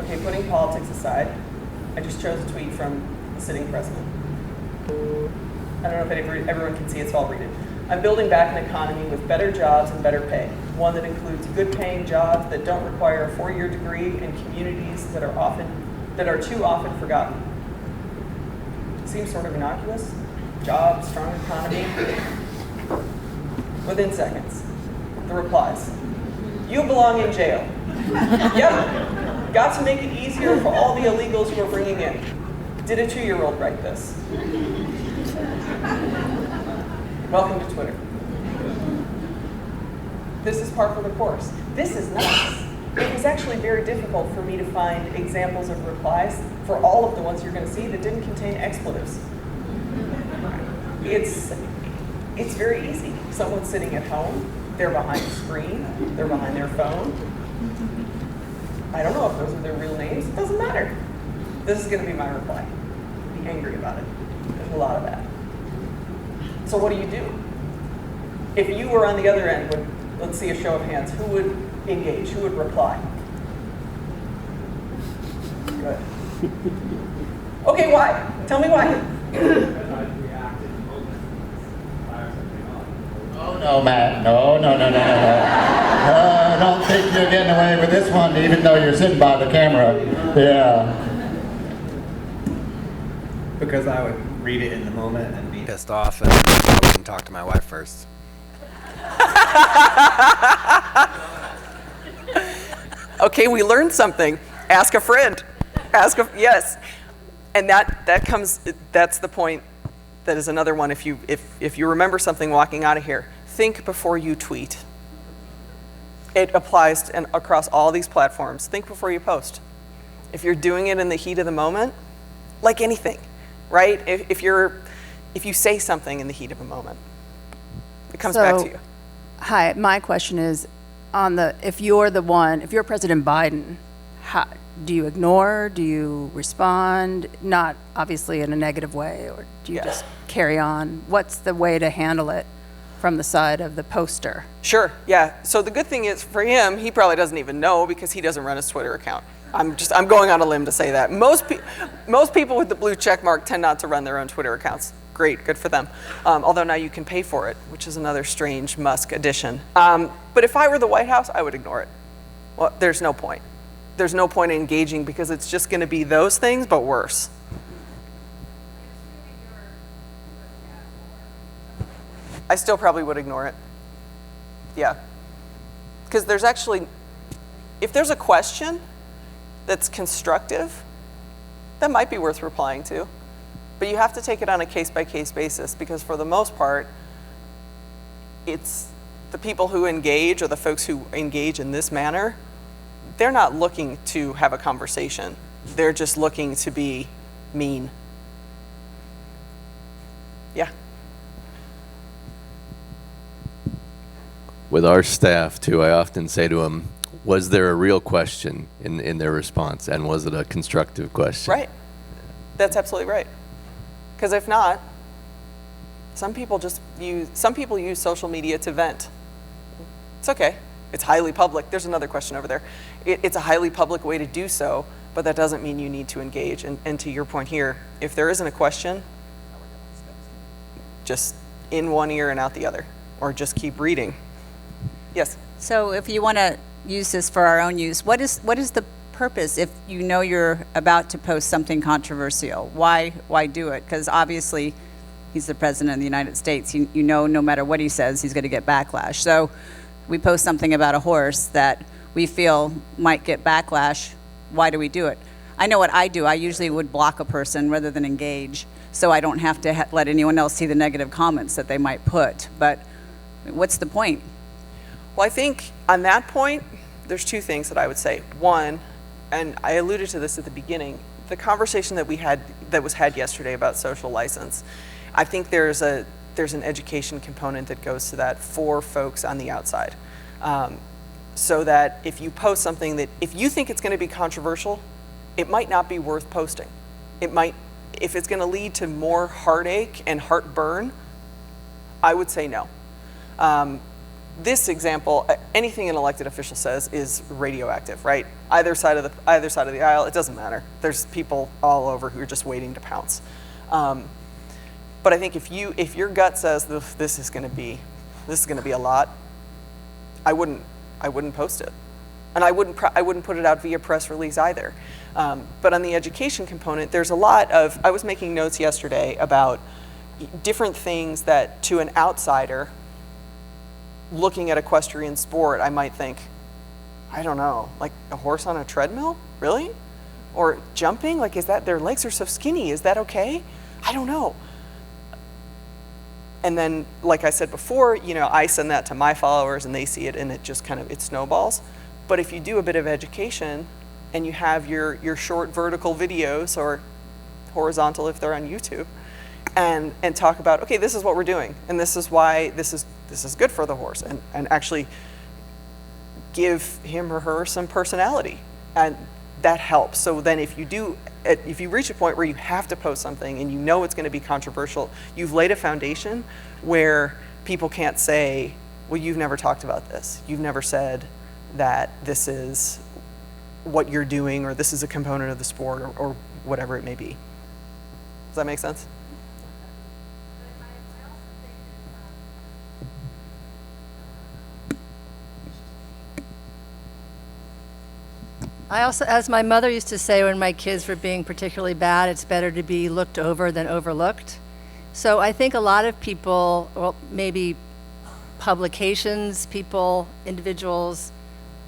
okay, putting politics aside, I just chose a tweet from the sitting president. I don't know if everyone can see it, so I'll read it. I'm building back an economy with better jobs and better pay, one that includes good-paying jobs that don't require a 4-year degree in communities that are too often forgotten. Seems sort of innocuous. Jobs, strong economy. Within seconds, the replies. You belong in jail. Yep. Got to make it easier for all the illegals you are bringing in. Did a 2-year-old write this? Welcome to Twitter. This is par for the course. This is nice. It was actually very difficult for me to find examples of replies for all of the ones you're going to see that didn't contain expletives. It's very easy. Someone's sitting at home, they're behind a screen, they're behind their phone. I don't know if those are their real names. It doesn't matter. This is going to be my reply. Be angry about it. There's a lot of that. So what do you do? If you were on the other end, let's see a show of hands, who would engage? Who would reply? Good. Okay, why? Tell me why. Oh, no, Matt. No. I don't think you're getting away with this one, even though you're sitting by the camera. Yeah. Because I would read it in the moment and be pissed off, and I wouldn't talk to my wife first. Okay, we learned something. Ask a friend. Yes. And that's the point. That is another one. If you remember something walking out of here, think before you tweet. It applies across all these platforms. Think before you post. If you're doing it in the heat of the moment, like anything, right? If you say something in the heat of a moment, it comes back to you. Hi, my question is, if you're President Biden, do you ignore? Do you respond? Not obviously in a negative way, or do you just carry on? What's the way to handle it from the side of the poster? Sure, yeah. So the good thing is for him, he probably doesn't even know because he doesn't run his Twitter account. I'm going on a limb to say that. Most people with the blue check mark tend not to run their own Twitter accounts. Great, good for them. Although now you can pay for it, which is another strange Musk addition. But if I were the White House, I would ignore it. Well, there's no point. There's no point in engaging because it's just going to be those things, but worse. I still probably would ignore it. Yeah. Because there's actually, if there's a question that's constructive, that might be worth replying to. But you have to take it on a case-by-case basis because for the most part, it's the people who engage or the folks who engage in this manner, they're not looking to have a conversation. They're just looking to be mean. Yeah. With our staff, too, I often say to them, was there a real question in their response, and was it a constructive question? Right. That's absolutely right. Because if not, some people use social media to vent. It's okay. It's highly public. There's another question over there. It's a highly public way to do so, but that doesn't mean you need to engage. And to your point here, if there isn't a question, just in one ear and out the other, or just keep reading. Yes? So if you want to use this for our own use, what is the purpose if you know you're about to post something controversial? Why do it? Because obviously he's the president of the United States. You know no matter what he says, he's going to get backlash. So we post something about a horse that we feel might get backlash. Why do we do it? I know what I do. I usually would block a person rather than engage, so I don't have to let anyone else see the negative comments that they might put. But what's the point? Well, I think on that point, there's two things that I would say. One, and I alluded to this at the beginning, the conversation that was had yesterday about social license, I think there's an education component that goes to that for folks on the outside. So that if you post something that, if you think it's going to be controversial, it might not be worth posting. It might, if it's going to lead to more heartache and heartburn, I would say no. This example, anything an elected official says is radioactive, right? Either side of the aisle, it doesn't matter. There's people all over who are just waiting to pounce. But I think if your gut says this is going to be a lot, I wouldn't post it, and I wouldn't put it out via press release either. But on the education component, there's a lot of. I was making notes yesterday about different things that to an outsider looking at equestrian sport, I might think, I don't know, like a horse on a treadmill, really? Or jumping, like is that, their legs are so skinny, is that okay? I don't know. And then, like I said before, I send that to my followers and they see it and it just it snowballs. But if you do a bit of education and you have your short vertical videos or horizontal if they're on YouTube, and talk about, okay, this is what we're doing, and this is why this is good for the horse, and actually give him or her some personality, and that helps. So then if you reach a point where you have to post something and you know it's going to be controversial, you've laid a foundation where people can't say, well, you've never talked about this. You've never said that this is what you're doing or this is a component of the sport or whatever it may be. Does that make sense? I also, as my mother used to say when my kids were being particularly bad, it's better to be looked over than overlooked. So I think a lot of people, well, maybe publications, people, individuals,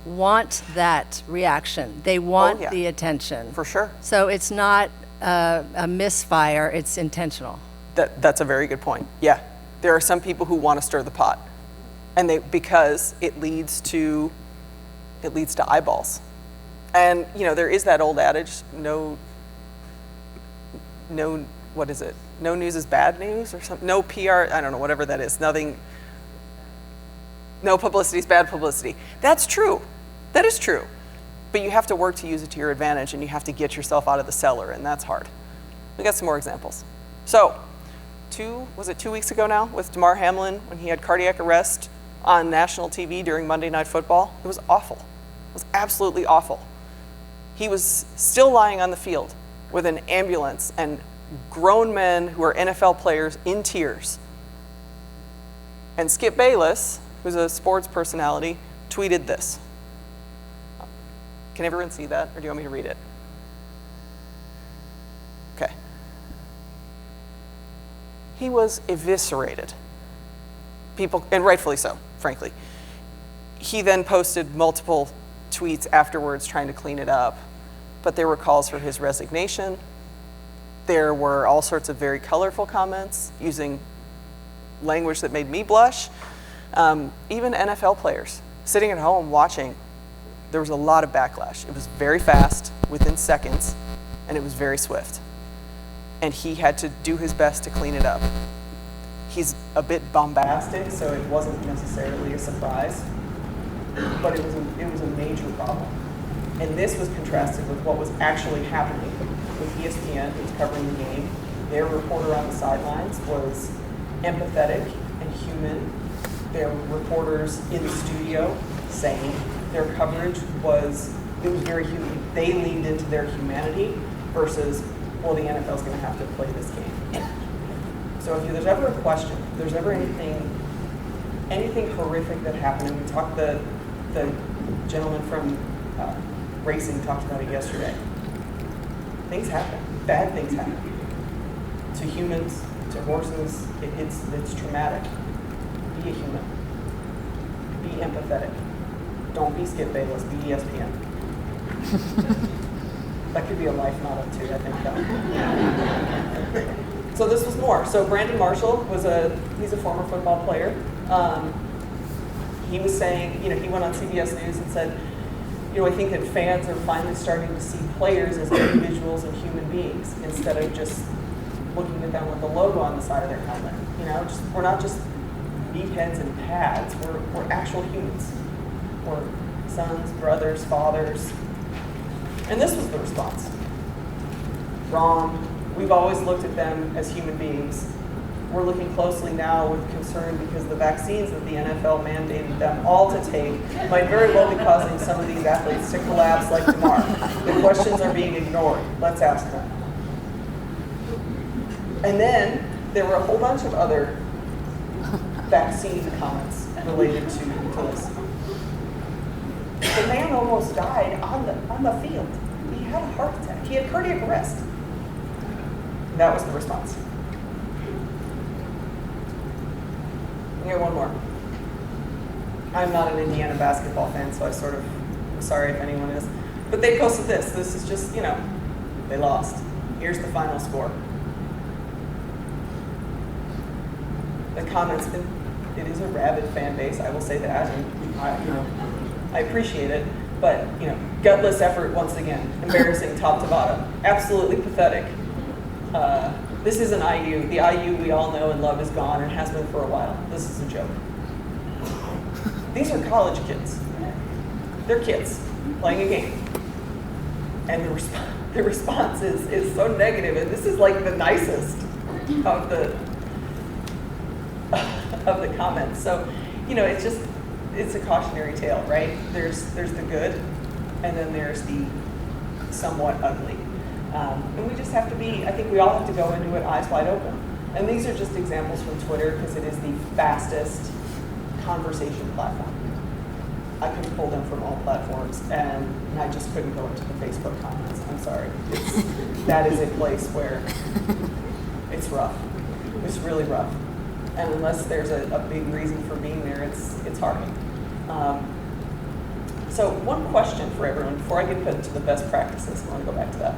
want that reaction. They want the attention. For sure. So it's not a misfire, it's intentional. That's a very good point. Yeah. There are some people who want to stir the pot, and because it leads to eyeballs. And there is that old adage, what is it? No news is bad news or something. No PR, I don't know, whatever that is. No publicity is bad publicity. That's true. That is true. But you have to work to use it to your advantage, and you have to get yourself out of the cellar, and that's hard. We got some more examples. So, 2 weeks ago now with Damar Hamlin when he had cardiac arrest on national TV during Monday Night Football? It was awful. It was absolutely awful. He was still lying on the field with an ambulance and grown men who are NFL players in tears. And Skip Bayless, who's a sports personality, tweeted this. Can everyone see that, or do you want me to read it? Okay. He was eviscerated. People, and rightfully so, frankly. He then posted multiple tweets afterwards trying to clean it up, but there were calls for his resignation. There were all sorts of very colorful comments using language that made me blush. Even NFL players sitting at home watching, there was a lot of backlash. It was very fast, within seconds, and it was very swift. And he had to do his best to clean it up. He's a bit bombastic, so it wasn't necessarily a surprise, but it was a major problem. And this was contrasted with what was actually happening with ESPN, who was covering the game. Their reporter on the sidelines was empathetic and human. Their reporters in the studio saying their coverage was very human. They leaned into their humanity versus, well, the NFL's going to have to play this game. So if there's ever a question, if there's ever anything horrific that happened, and we talked, the gentleman from racing talked about it yesterday. Things happen. Bad things happen to humans, to horses. It's traumatic. Be a human. Be empathetic. Don't be Skip Bayless. Be ESPN. That could be a life motto too, I think. So this was more. So Brandon Marshall he's a former football player. He was saying, he went on CBS News and said, I think that fans are finally starting to see players as individuals and human beings instead of just looking at them with the logo on the side of their helmet. We're not just meatheads and pads. We're actual humans. We're sons, brothers, fathers. And this was the response. Wrong. We've always looked at them as human beings. We're looking closely now with concern because the vaccines that the NFL mandated them all to take might very well be causing some of these athletes to collapse like tomorrow. The questions are being ignored. Let's ask them. And then there were a whole bunch of other vaccine comments related to this. The man almost died on the field. He had a heart attack. He had cardiac arrest. That was the response. Here, one more. I'm not an Indiana basketball fan, so I'm sorry if anyone is. But they posted this. This is just, they lost. Here's the final score. The comments, it is a rabid fan base, I will say that, and I appreciate it. But, gutless effort once again, embarrassing top to bottom, absolutely pathetic. This isn't IU. The IU we all know and love is gone and has been for a while. This is a joke. These are college kids. They're kids playing a game. And the response is so negative, and this is like the nicest of the comments. So, it's a cautionary tale, right? There's the good, and then there's the somewhat ugly. And we just have to I think we all have to go into it eyes wide open. And these are just examples from Twitter because it is the fastest conversation platform. I could pull them from all platforms, and I just couldn't go into the Facebook comments. I'm sorry. That is a place where it's rough. It's really rough. And unless there's a big reason for being there, it's hard. So one question for everyone before I get into the best practices. I want to go back to that.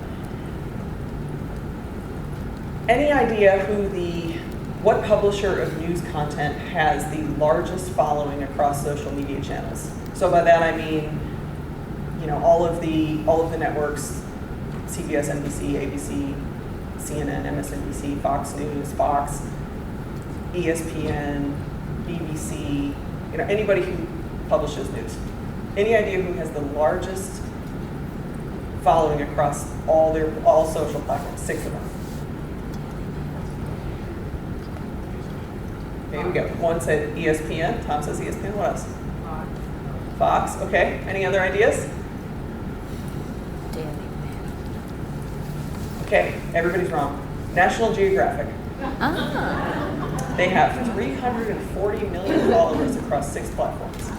Any idea what publisher of news content has the largest following across social media channels? So by that I mean, all of the networks, CBS, NBC, ABC, CNN, MSNBC, Fox News, Fox, ESPN, BBC, anybody who publishes news. Any idea who has the largest following across all social platforms? 6 of them. Here we go. One said ESPN. Tom says ESPN. What else? Fox. Okay. Any other ideas? Okay. Everybody's wrong. National Geographic. They have 340 million followers across 6 platforms.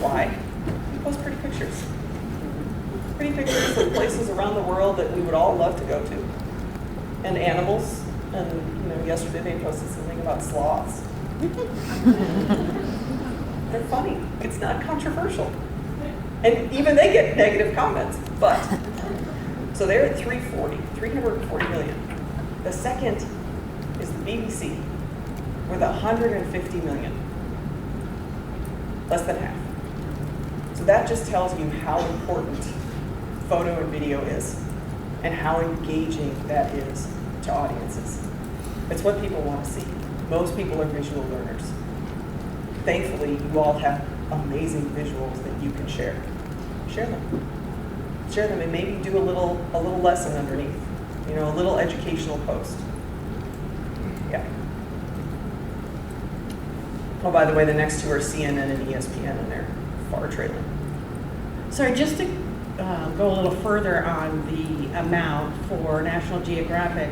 Why? They post pretty pictures. Pretty pictures of places around the world that we would all love to go to. And animals. And yesterday they posted something about sloths. They're funny. It's not controversial. And even they get negative comments. But, so they're at 340 million. The second is the BBC with 150 million. Less than half. So that just tells you how important photo and video is and how engaging that is to audiences. It's what people want to see. Most people are visual learners. Thankfully, you all have amazing visuals that you can share. Share them. Share them and maybe do a little lesson underneath, a little educational post. Yeah. Oh, by the way, the next 2 are CNN and ESPN, and they're far trailing. Sorry, just to go a little further on the amount for National Geographic,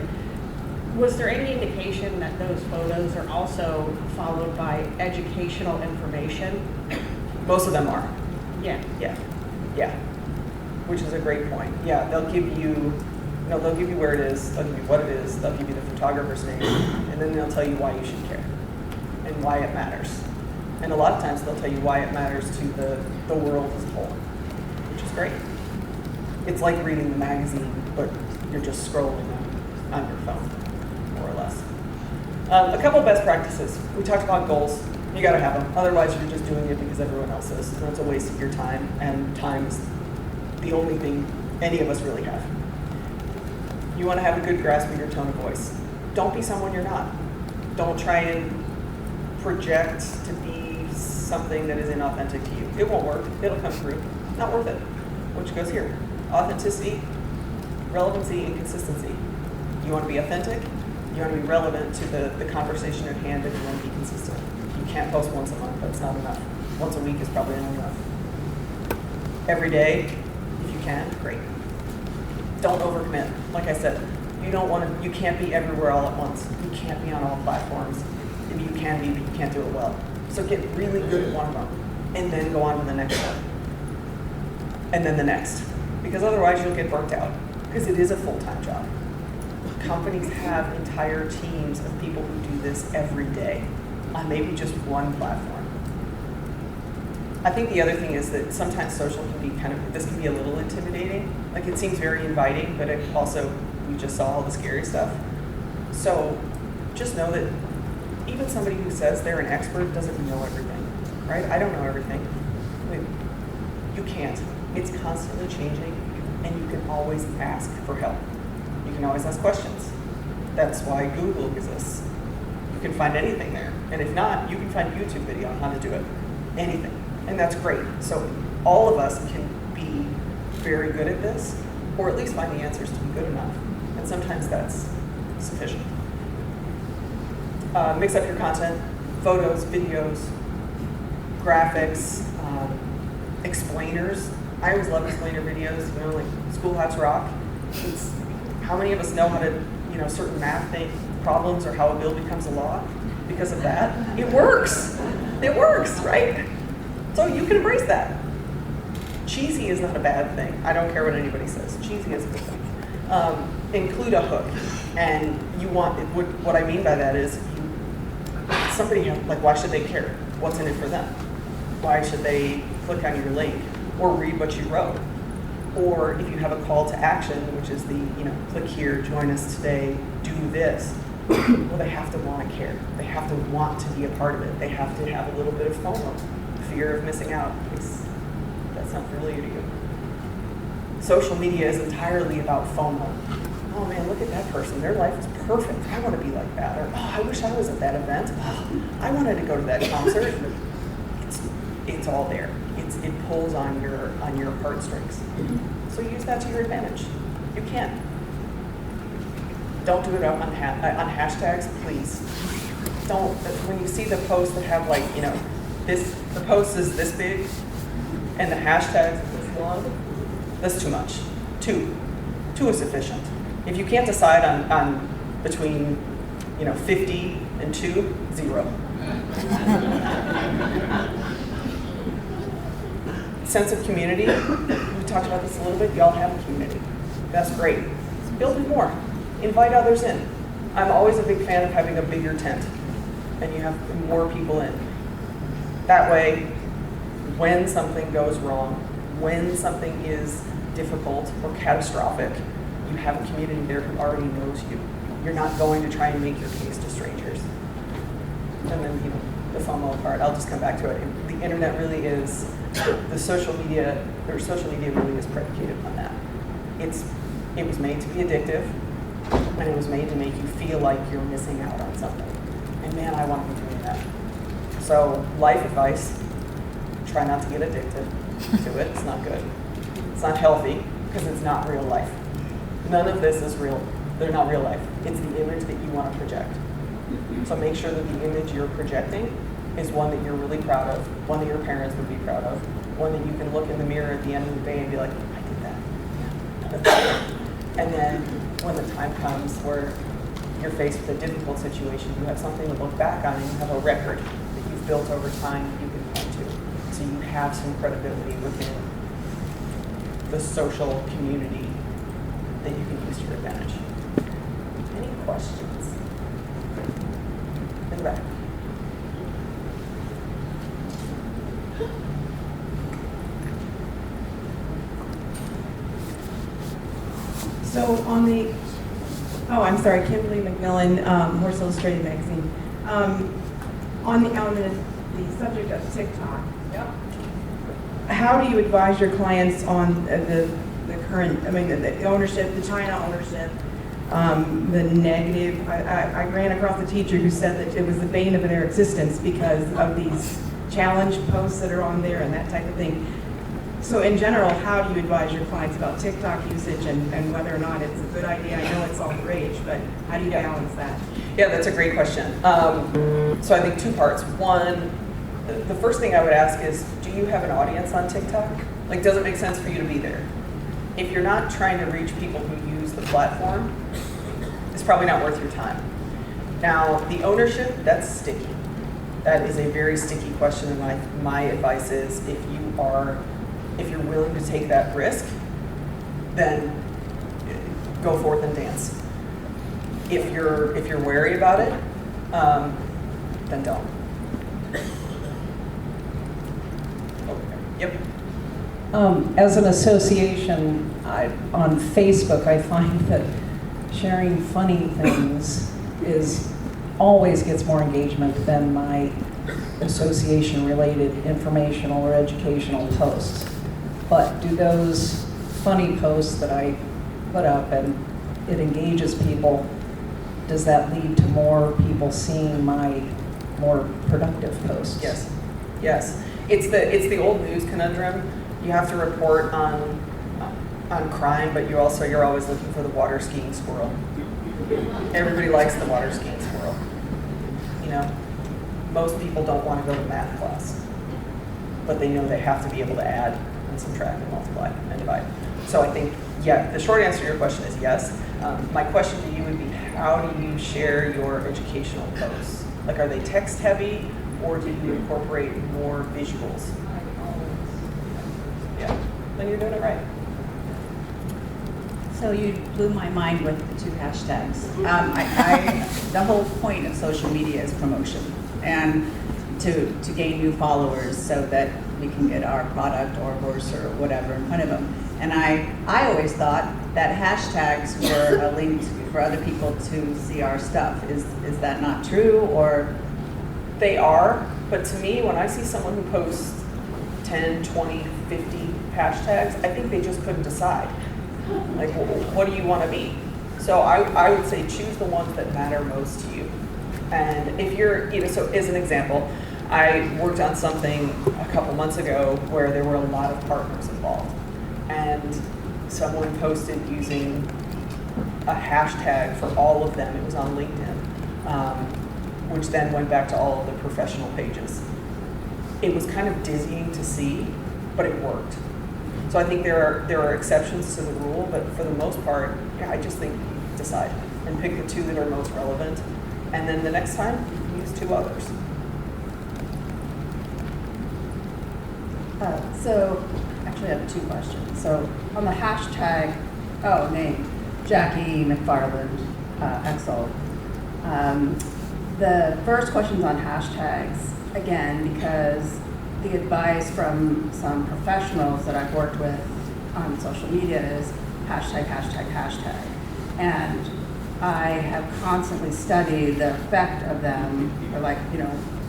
was there any indication that those photos are also followed by educational information? Most of them are. Yeah. Yeah. Which is a great point. Yeah, they'll give you where it is, they'll give you what it is, they'll give you the photographer's name, and then they'll tell you why you should care and why it matters. And a lot of times they'll tell you why it matters to the world as a whole, which is great. It's like reading the magazine, but you're just scrolling on your phone, more or less. A couple best practices. We talked about goals. You got to have them. Otherwise, you're just doing it because everyone else is. And it's a waste of your time, and time is the only thing any of us really have. You want to have a good grasp of your tone of voice. Don't be someone you're not. Don't try and project to be something that is inauthentic to you. It won't work. It'll come through. Not worth it. Which goes here. Authenticity, relevancy, and consistency. You want to be authentic. You want to be relevant to the conversation at hand, and you want to be consistent. You can't post once a month. That's not enough. Once a week is probably not enough. Every day, if you can, great. Don't overcommit. Like I said, you can't be everywhere all at once. You can't be on all platforms. If you can be, but you can't do it well. So get really good at one of them, and then go on to the next one. And then the next. Because otherwise you'll get burnt out. Because it is a full-time job. Companies have entire teams of people who do this every day on maybe just one platform. I think the other thing is that sometimes social can be this can be a little intimidating. Like it seems very inviting, but it also, we just saw all the scary stuff. So just know that even somebody who says they're an expert doesn't know everything, right? I don't know everything. You can't. It's constantly changing, and you can always ask for help. You can always ask questions. That's why Google exists. You can find anything there. And if not, you can find a YouTube video on how to do it. Anything. And that's great. So all of us can be very good at this, or at least find the answers to be good enough. And sometimes that's sufficient. Mix up your content, photos, videos, graphics, explainers. I always love explainer videos, like Schoolhouse Rock. How many of us know how to, certain math problems or how a bill becomes a law because of that? It works. It works, right? So you can embrace that. Cheesy is not a bad thing. I don't care what anybody says. Cheesy is a good thing. Include a hook. And what I mean by that is why should they care? What's in it for them? Why should they click on your link or read what you wrote? Or if you have a call to action, which is the, click here, join us today, do this. Well, they have to want to care. They have to want to be a part of it. They have to have a little bit of FOMO, fear of missing out. That's not familiar to you. Social media is entirely about FOMO. Oh man, look at that person. Their life is perfect. I want to be like that. Or, oh, I wish I was at that event. Oh, I wanted to go to that concert. It's all there. It pulls on your heartstrings. So use that to your advantage. You can. Don't do it on hashtags, please. Don't. When you see the posts that have the post is this big, and the hashtags are this long, that's too much. Two is sufficient. If you can't decide on between, 50 and 2, 0. Sense of community, we talked about this a little bit, y'all have a community. That's great. Build it more. Invite others in. I'm always a big fan of having a bigger tent, and you have more people in. That way, when something goes wrong, when something is difficult or catastrophic, you have a community there who already knows you. You're not going to try and make your case to strangers. And then, the FOMO part, I'll just come back to it. The internet really is, the social media really is predicated on that. It was made to be addictive, and it was made to make you feel like you're missing out on something. And man, I want to be doing that. So, life advice, try not to get addicted to it. It's not good. It's not healthy, because it's not real life. None of this is real. They're not real life. It's the image that you want to project. So make sure that the image you're projecting is one that you're really proud of, one that your parents would be proud of, one that you can look in the mirror at the end of the day and be like, I did that. And then when the time comes where you're faced with a difficult situation, you have something to look back on, and you have a record that you've built over time that you can point to. So you have some credibility within the social community that you can use to your advantage. Any questions? In the back. So I'm sorry, Kimberly McMillan, Horse Illustrated Magazine. On the subject of TikTok, how do you advise your clients on the current, the ownership, the China ownership, the negative? I ran across a teacher who said that it was the bane of their existence because of these challenge posts that are on there and that type of thing. So in general, how do you advise your clients about TikTok usage and whether or not it's a good idea? I know it's all the rage, but how do you balance that? Yeah, that's a great question. So I think two parts. One, the first thing I would ask is, do you have an audience on TikTok? Like, does it make sense for you to be there? If you're not trying to reach people who use the platform, it's probably not worth your time. Now, the ownership, that's sticky. That is a very sticky question, and my advice is if you're willing to take that risk, then go forth and dance. If you're wary about it, then don't. Yep. As an association, on Facebook, I find that sharing funny things always gets more engagement than my association-related informational or educational posts. But do those funny posts that I put up and it engages people, does that lead to more people seeing my more productive posts? Yes. Yes. It's the old news conundrum. You have to report on crime, but you're always looking for the water skiing squirrel. Everybody likes the water skiing squirrel. Most people don't want to go to math class, but they know they have to be able to add and subtract and multiply and divide. So I think, yeah, the short answer to your question is yes. My question to you would be, how do you share your educational posts? Like, are they text heavy, or do you incorporate more visuals? Yeah, then you're doing it right. So you blew my mind with the 2 hashtags. The whole point of social media is promotion and to gain new followers so that we can get our product or horse or whatever in front of them. And I always thought that hashtags were a link for other people to see our stuff. Is that not true, or? They are, but to me, when I see someone who posts 10, 20, 50 hashtags, I think they just couldn't decide. Like, what do you want to be? So I would say choose the ones that matter most to you. And if you're, so as an example, I worked on something a couple months ago where there were a lot of partners involved. And someone posted using a hashtag for all of them. It was on LinkedIn, which then went back to all of the professional pages. It was kind of dizzying to see, but it worked. So I think there are exceptions to the rule, but for the most part, yeah, I just think decide and pick the two that are most relevant. And then the next time, use two others. So, actually, I have two questions. So, on the hashtag, name, Jackie McFarland, Exel. The first question's on hashtags, again, because the advice from some professionals that I've worked with on social media is hashtag, hashtag, hashtag. And I have constantly studied the effect of them, or like,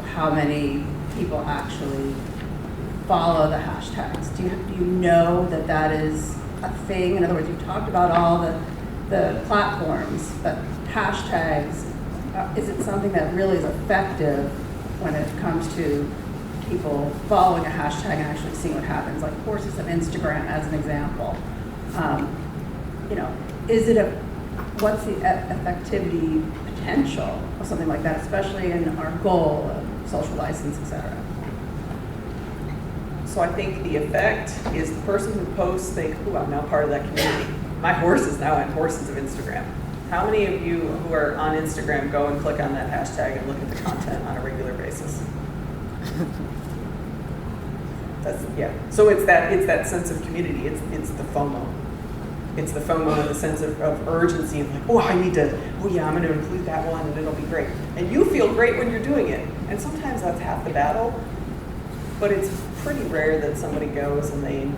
how many people actually follow the hashtags. Do you know that that is a thing? In other words, you talked about all the platforms, but hashtags, is it something that really is effective when it comes to people following a hashtag and actually seeing what happens? Like Horses of Instagram as an example. What's the effectivity potential of something like that, especially in our goal of social license, et cetera? So I think the effect is the person who posts think, ooh, I'm now part of that community. My horse is now on Horses of Instagram. How many of you who are on Instagram go and click on that hashtag and look at the content on a regular basis? So it's that sense of community. It's the FOMO. It's the FOMO and the sense of urgency and like, I'm going to include that one and it'll be great. And you feel great when you're doing it. And sometimes that's half the battle, but it's pretty rare that somebody goes and they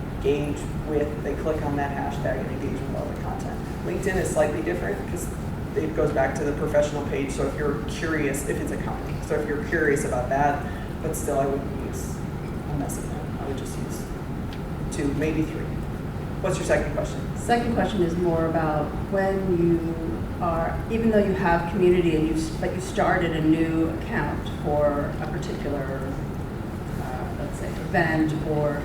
click on that hashtag and engage with all the content. LinkedIn is slightly different because it goes back to the professional page. So if you're curious, if it's a company, so if you're curious about that, but still I wouldn't use a message. I would just use 2, maybe 3. What's your second question? Second question is more about when you are, even though you have community but you started a new account for a particular, let's say, event, or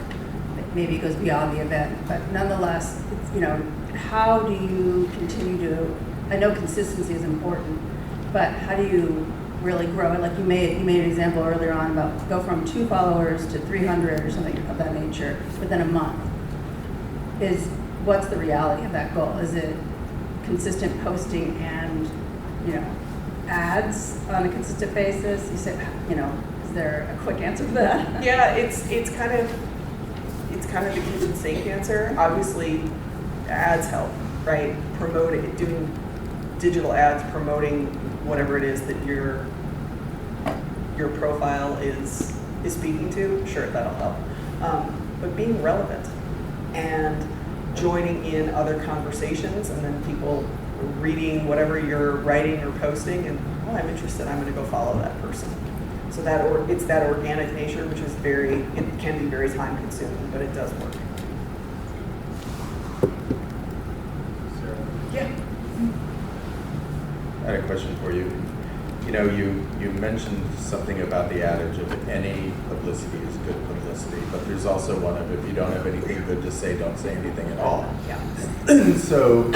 maybe it goes beyond the event, but nonetheless, how do you continue to, I know consistency is important, but how do you really grow it? Like you made an example earlier on about go from 2 followers to 300 or something of that nature within a month. What's the reality of that goal? Is it consistent posting and, ads on a consistent basis? You said, is there a quick answer for that? Yeah, it's kind of the kitchen sink answer. Obviously, ads help, right? Promoting, doing digital ads, promoting whatever it is that your profile is speaking to. Sure, that'll help. But being relevant and joining in other conversations, and then people reading whatever you're writing or posting, and I'm interested, I'm going to go follow that person. So it's that organic nature, which is it can be very time consuming, but it does work. Sarah? Yeah. I had a question for you. You mentioned something about the adage of any publicity is good publicity, but there's also one of if you don't have anything good to say, don't say anything at all. Yeah. So,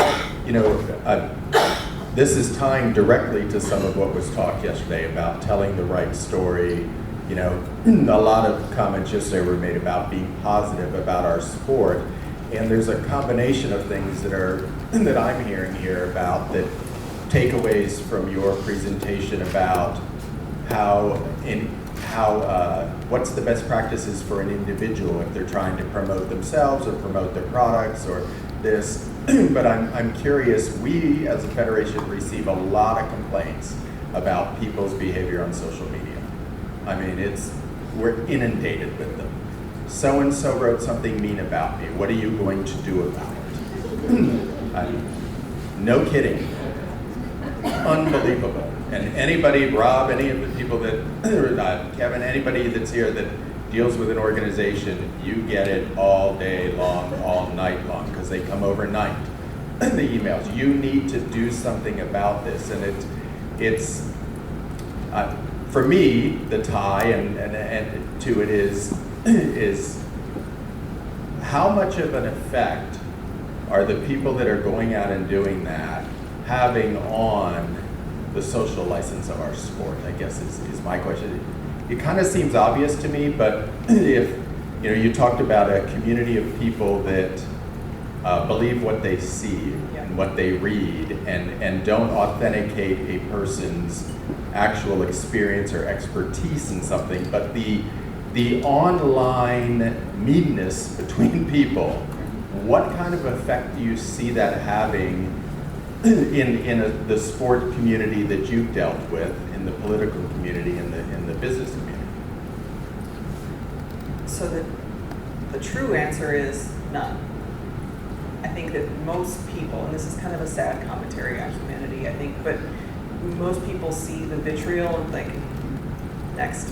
this is tying directly to some of what was talked yesterday about telling the right story. A lot of comments yesterday were made about being positive about our sport, and there's a combination of things that I'm hearing here about that takeaways from your presentation about what's the best practices for an individual if they're trying to promote themselves or promote their products or this. But I'm curious, we as a federation receive a lot of complaints about people's behavior on social media. I mean, we're inundated with them. So-and-so wrote something mean about me. What are you going to do about it? No kidding. Unbelievable. And anybody, Rob, any of the people that, Kevin, anybody that's here that deals with an organization, you get it all day long, all night long, because they come overnight, the emails. You need to do something about this. And it's for me, the tie and to it is how much of an effect are the people that are going out and doing that having on the social license of our sport, I guess is my question. It kind of seems obvious to me, but if you talked about a community of people that believe what they see and what they read, and don't authenticate a person's actual experience or expertise in something, but the online meanness between people. What kind of effect do you see that having in the sport community that you've dealt with, in the political community, in the business community? So the true answer is none. I think that most people, and this is kind of a sad commentary on humanity, I think, but most people see the vitriol and think, next,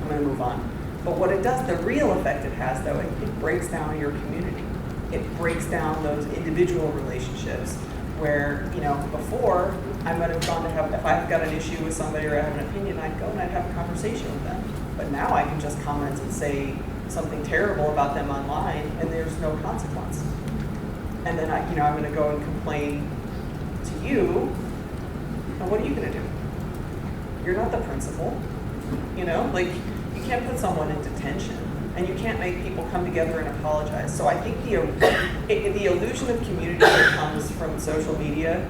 I'm going to move on. But what it does, the real effect it has, though, it breaks down your community. It breaks down those individual relationships where, you know, before I might have gone to have, if I've got an issue with somebody or I have an opinion, I'd go and I'd have a conversation with them. But now I can just comment and say something terrible about them online, and there's no consequence. And then I'm going to go and complain to you, and what are you going to do? You're not the principal, you know? Like, you can't put someone in detention, and you can't make people come together and apologize. So I think the illusion of community that comes from social media,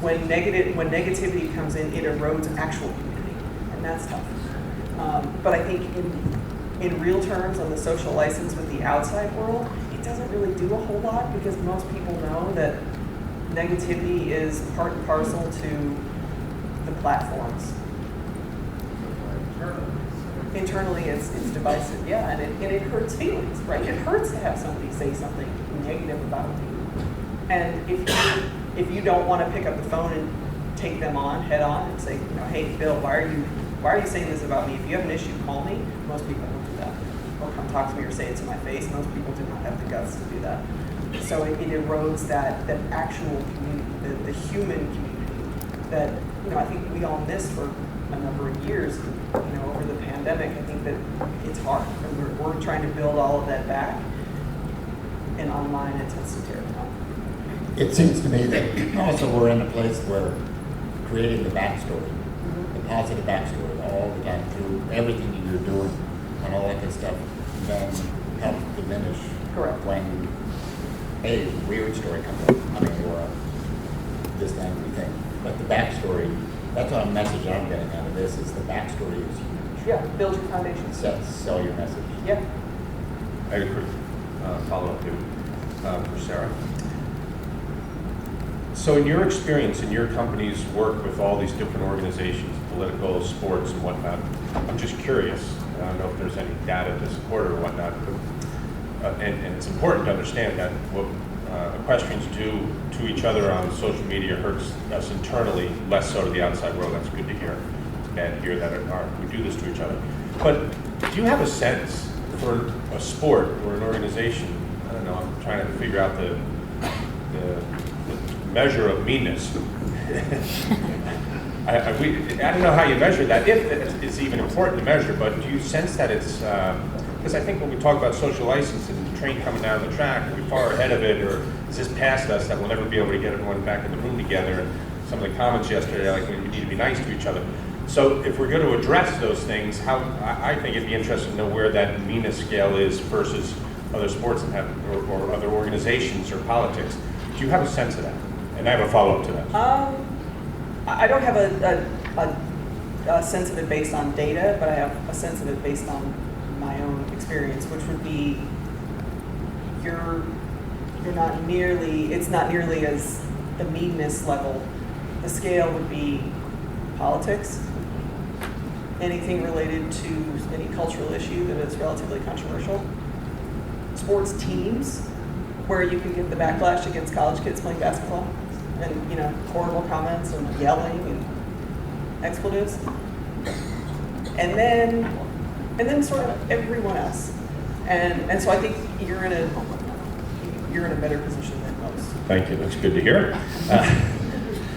when negativity comes in, it erodes actual community, and that's tough. But I think in real terms, on the social license with the outside world, it doesn't really do a whole lot, because most people know that negativity is part and parcel to the platforms. Internally, it's divisive, yeah, and it hurts feelings, right? It hurts to have somebody say something negative about you. And if you don't want to pick up the phone and take them on head on and say, you know, hey, Bill, why are you saying this about me? If you have an issue, call me. Most people won't do that. Or come talk to me or say it to my face. Most people do not have the guts to do that. So it erodes that actual community, the human community that, you know, I think we all missed for a number of years. You know, over the pandemic, I think that it's hard, and we're trying to build all of that back, and online it tends to tear it down. It seems to me that also we're in a place where creating the backstory, the positive backstory all the time through everything that you're doing and all that good stuff, then helps diminish. Correct. When a weird story comes up, or this angry thing. But the backstory, that's our message I'm getting out of this, is the backstory is huge. Yeah, build your foundation. Sell your message. Yeah. I had a quick follow-up here for Sarah. So in your experience, in your company's work with all these different organizations, political, sports, and whatnot, I'm just curious. I don't know if there's any data to support it or whatnot, but, and it's important to understand that what equestrians do to each other on social media hurts us internally, less so to the outside world. That's good to hear. It's bad to hear that we do this to each other. But do you have a sense for a sport or an organization? I don't know, I'm trying to figure out the measure of meanness. I don't know how you measure that, if it's even important to measure, but do you sense that it's, because I think when we talk about social license and the train coming down the track, are we far ahead of it, or is this past us that we'll never be able to get everyone back in the room together? And some of the comments yesterday, like we need to be nice to each other. So if we're going to address those things, I think it'd be interesting to know where that meanness scale is versus other sports and or other organizations or politics. Do you have a sense of that? And I have a follow-up to that. I don't have a sense of it based on data, but I have a sense of it based on my own experience, which would be you're not nearly, it's not nearly as the meanness level. The scale would be politics, anything related to any cultural issue that is relatively controversial, sports teams, where you can get the backlash against college kids playing basketball, and, you know, horrible comments and yelling and expletives, and then sort of everyone else, and so I think you're in a better position than most. Thank you. That's good to hear.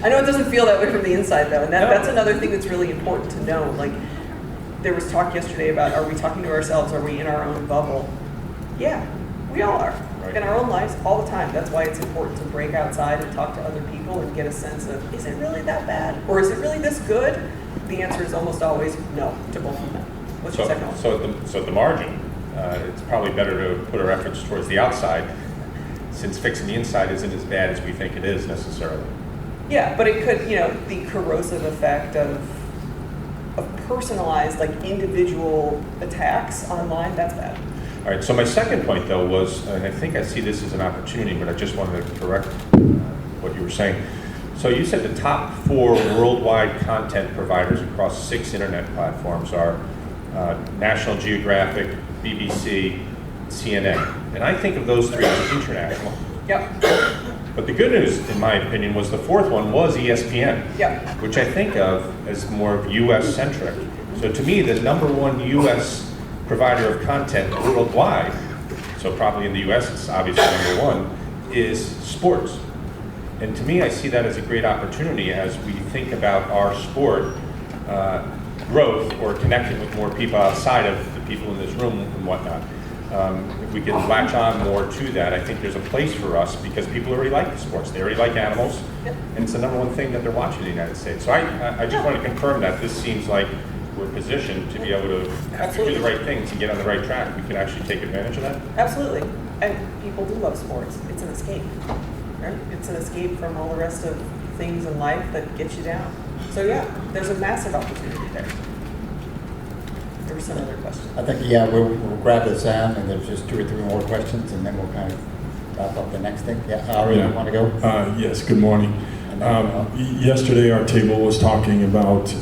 I know it doesn't feel that way from the inside, though, and that's another thing that's really important to know. Like, there was talk yesterday about, are we talking to ourselves? Are we in our own bubble? Yeah, we all are. Right. In our own lives all the time. That's why it's important to break outside and talk to other people and get a sense of, is it really that bad? Or is it really this good? The answer is almost always no to both of them. What's your second one? So at the margin, it's probably better to put our efforts towards the outside, since fixing the inside isn't as bad as we think it is necessarily. Yeah, but it could, the corrosive effect of personalized, like individual attacks online, that's bad. All right, so my second point though was, and I think I see this as an opportunity, but I just wanted to correct what you were saying. So you said the top 4 worldwide content providers across 6 internet platforms are National Geographic, BBC, CNN. And I think of those 3 as international. Yep. But the good news, in my opinion, was the 4th one was ESPN, Yep. which I think of as more of US-centric. So to me, the #1 US provider of content worldwide, so probably in the US it's obviously #1, is sports. And to me, I see that as a great opportunity as we think about our sport growth or connecting with more people outside of the people in this room and whatnot. If we can latch on more to that, I think there's a place for us because people already like the sports. They already like animals, and it's the #1 thing that they're watching in the United States. So I just want to confirm that this seems like we're positioned to be able to, if we do the right things and get on the right track, we can actually take advantage of that. Absolutely. And people do love sports. It's an escape, right? It's an escape from all the rest of things in life that get you down. So yeah, there's a massive opportunity there. There were some other questions. I think, yeah, we'll grab this down, and there's just 2 or 3 more questions, and then we'll kind of wrap up the next thing. Yeah, Ari, you want to go? Yes, good morning. Yesterday, our table was talking about,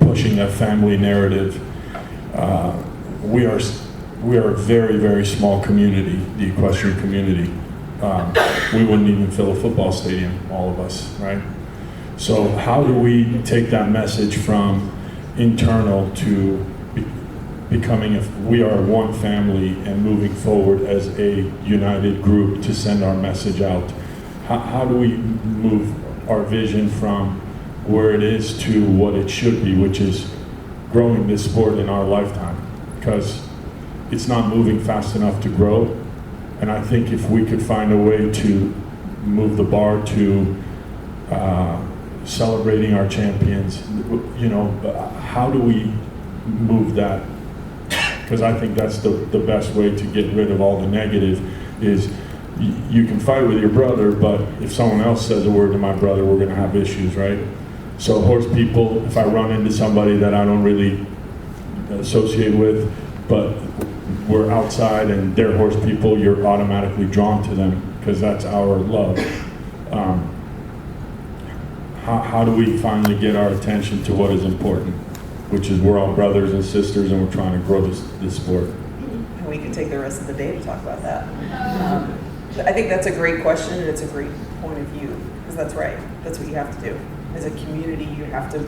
pushing a family narrative. We are a very, very small community, the equestrian community. We wouldn't even fill a football stadium, all of us, right? So how do we take that message from internal to becoming we are one family and moving forward as a united group to send our message out? How do we move our vision from where it is to what it should be, which is growing this sport in our lifetime? Because it's not moving fast enough to grow. And I think if we could find a way to move the bar to celebrating our champions, how do we move that? Because I think that's the best way to get rid of all the negative is you can fight with your brother, but if someone else says a word to my brother, we're going to have issues, right? So horse people, if I run into somebody that I don't really associate with, but we're outside and they're horse people, you're automatically drawn to them because that's our love. How do we finally get our attention to what is important, which is we're all brothers and sisters and we're trying to grow this sport? And we could take the rest of the day to talk about that. I think that's a great question and it's a great point of view because that's right. That's what you have to do. As a community, you have to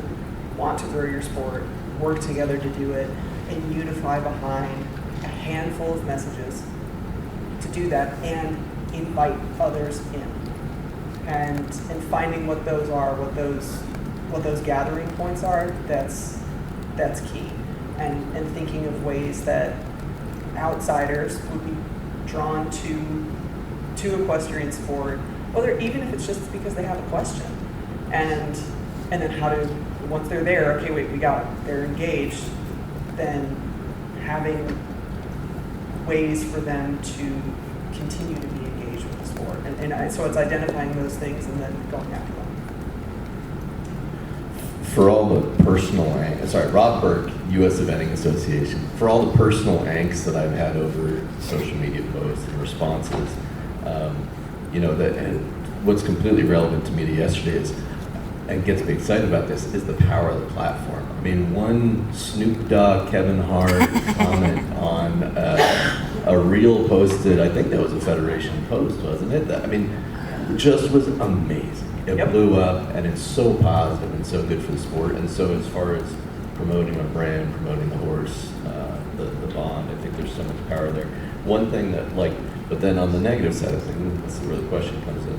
want to grow your sport, work together to do it, and unify behind a handful of messages to do that and invite others in. And finding what those are, what those gathering points are, that's key. And thinking of ways that outsiders would be drawn to equestrian sport, whether even if it's just because they have a question. And then how to, once they're there, okay, wait, we got it, they're engaged, then having ways for them to continue to be engaged with the sport. So it's identifying those things and then going after them. For all the personal Rob Burke, U.S. Eventing Association, for all the personal angst that I've had over social media posts and responses, what's completely relevant to me to yesterday is, and gets me excited about this, is the power of the platform. I mean, one Snoop Dogg, Kevin Hart comment on a reel posted, I think that was a Federation post, wasn't it? It just was amazing. It blew up, and it's so positive and so good for the sport. And so as far as promoting a brand, promoting the horse, the bond, I think there's so much power there. One thing that, but then on the negative side of things, that's where the question comes in.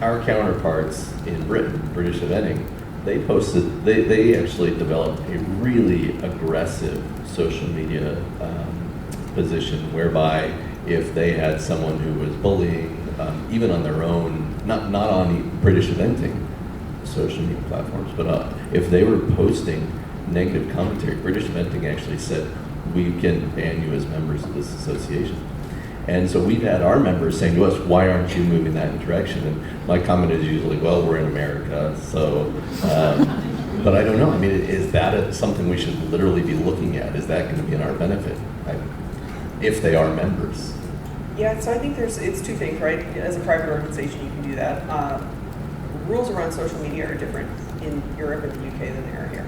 Our counterparts in Britain, British Eventing, they actually developed a really aggressive social media position whereby if they had someone who was bullying, even on their own, not on British Eventing social media platforms, but if they were posting negative commentary, British Eventing actually said, we can ban you as members of this association. And so we've had our members saying to us, why aren't you moving that direction? And my comment is usually, well, we're in America, so, but I don't know. I mean, is that something we should literally be looking at? Is that going to be in our benefit if they are members? Yeah, so I think it's two things, right? As a private organization, you can do that. Rules around social media are different in Europe and the UK than they are here.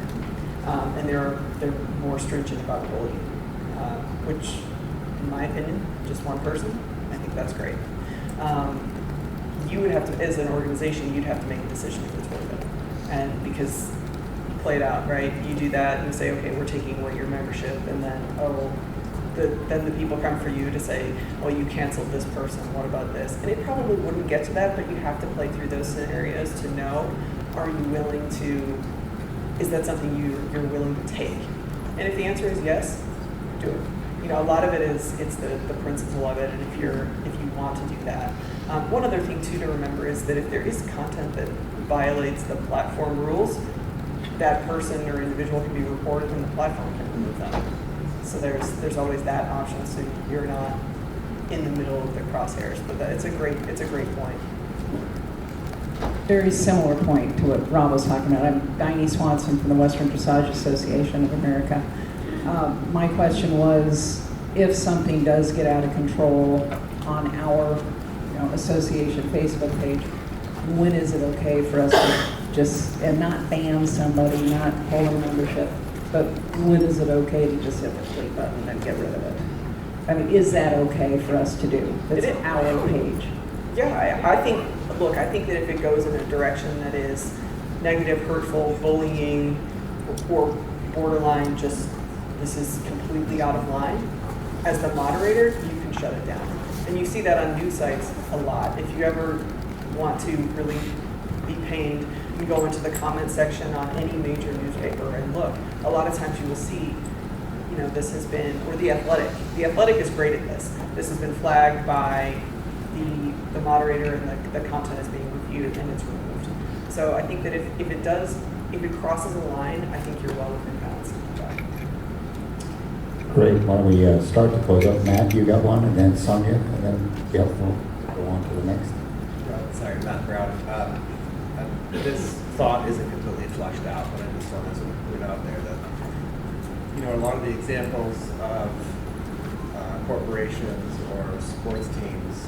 And they're more stringent about bullying, which, in my opinion, just one person, I think that's great. You would have to, as an organization, you'd have to make a decision if it's worth it. And because you play it out, right? You do that and you say, okay, we're taking away your membership, and then, then the people come for you to say, oh, you canceled this person, what about this? And it probably wouldn't get to that, but you have to play through those scenarios to know, are you willing to, is that something you're willing to take? And if the answer is yes, do it. You know, a lot of it is, it's the principle of it, and if you want to do that. One other thing too to remember is that if there is content that violates the platform rules, that person or individual can be reported and the platform can remove them. So there's always that option, so you're not in the middle of the crosshairs. But it's a great point. Very similar point to what Rob was talking about. I'm Diney Swanson from the Western Dressage Association of America. My question was, if something does get out of control on our association Facebook page, when is it okay for us to just, and not ban somebody, not pull a membership, but when is it okay to just hit the delete button and get rid of it? I mean, is that okay for us to do? It's our page. Yeah, I think that if it goes in a direction that is negative, hurtful, bullying, or borderline just, this is completely out of line, as the moderator, you can shut it down. And you see that on news sites a lot. If you ever want to really be pained, you go into the comment section on any major newspaper and look. A lot of times you will see, this has been, or The Athletic. The Athletic is great at this. This has been flagged by the moderator, and the content is being reviewed and it's removed. So I think that if it crosses a line, I think you're well within bounds. Great. Why don't we start to close up? Matt, you got one, and then Sonia, and then we'll go on to the next. Sorry, Matt Brown. This thought isn't completely fleshed out, but I just wanted to put it out there that, a lot of the examples of corporations or sports teams,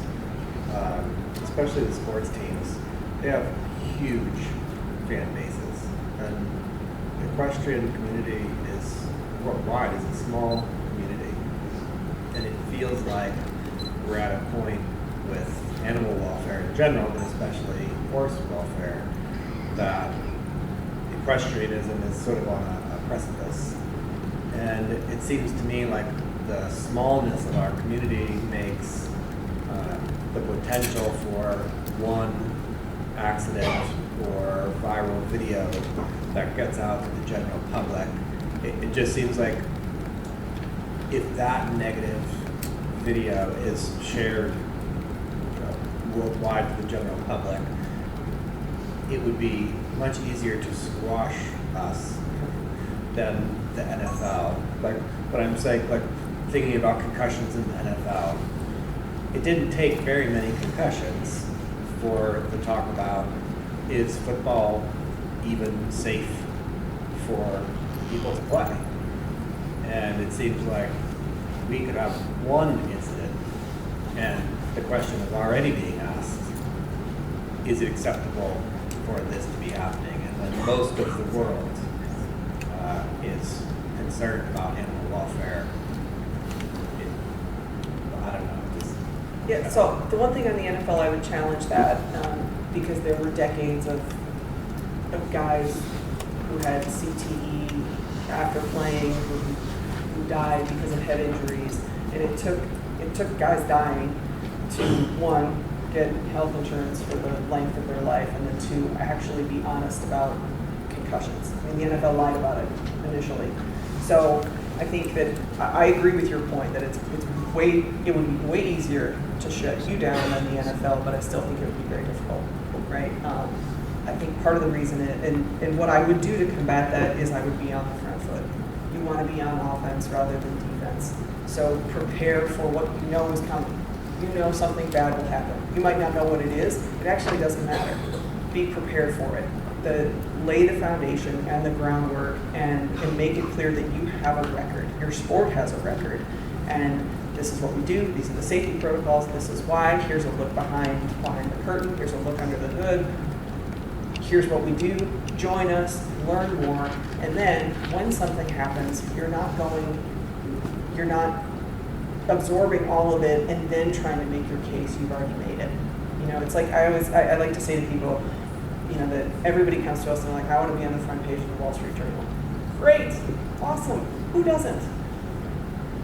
especially the sports teams, they have huge fan bases. And the equestrian community is worldwide, is a small community. And it feels like we're at a point with animal welfare in general, but especially horse welfare, that equestrianism is sort of on a precipice. And it seems to me like the smallness of our community makes the potential for one accident or viral video that gets out to the general public. It just seems like if that negative video is shared worldwide to the general public, it would be much easier to squash us than the NFL. But I'm saying, thinking about concussions in the NFL, it didn't take very many concussions for the talk about, is football even safe for people to play? And it seems like we could have one incident, and the question is already being asked, is it acceptable for this to be happening? And when most of the world is concerned about animal welfare, I don't know. Yeah, so the one thing on the NFL, I would challenge that because there were decades of guys who had CTE after playing, who died because of head injuries, and it took guys dying to, one, get health insurance for the length of their life, and then two, actually be honest about concussions. I mean, the NFL lied about it initially. So I think that I agree with your point that it would be way easier to shut you down than the NFL, but I still think it would be very difficult, right? I think part of the reason, and what I would do to combat that is I would be on the front foot. You want to be on offense rather than defense. happens. So prepare for what you know is coming. You know something bad will happen. You might not know what it is. It actually doesn't matter. Be prepared for it. Lay the foundation and the groundwork and make it clear that you have a record. Your sport has a record. And this is what we do. These are the safety protocols. This is why. Here's a look behind the curtain. Here's a look under the hood. Here's what we do. Join us, learn more, and then when something happens, you're not absorbing all of it and then trying to make your case. You've already made it. You know, it's like I like to say to people, you know, that everybody comes to us and they're like, I want to be on the front page of the Wall Street Journal. Great, awesome. Who doesn't?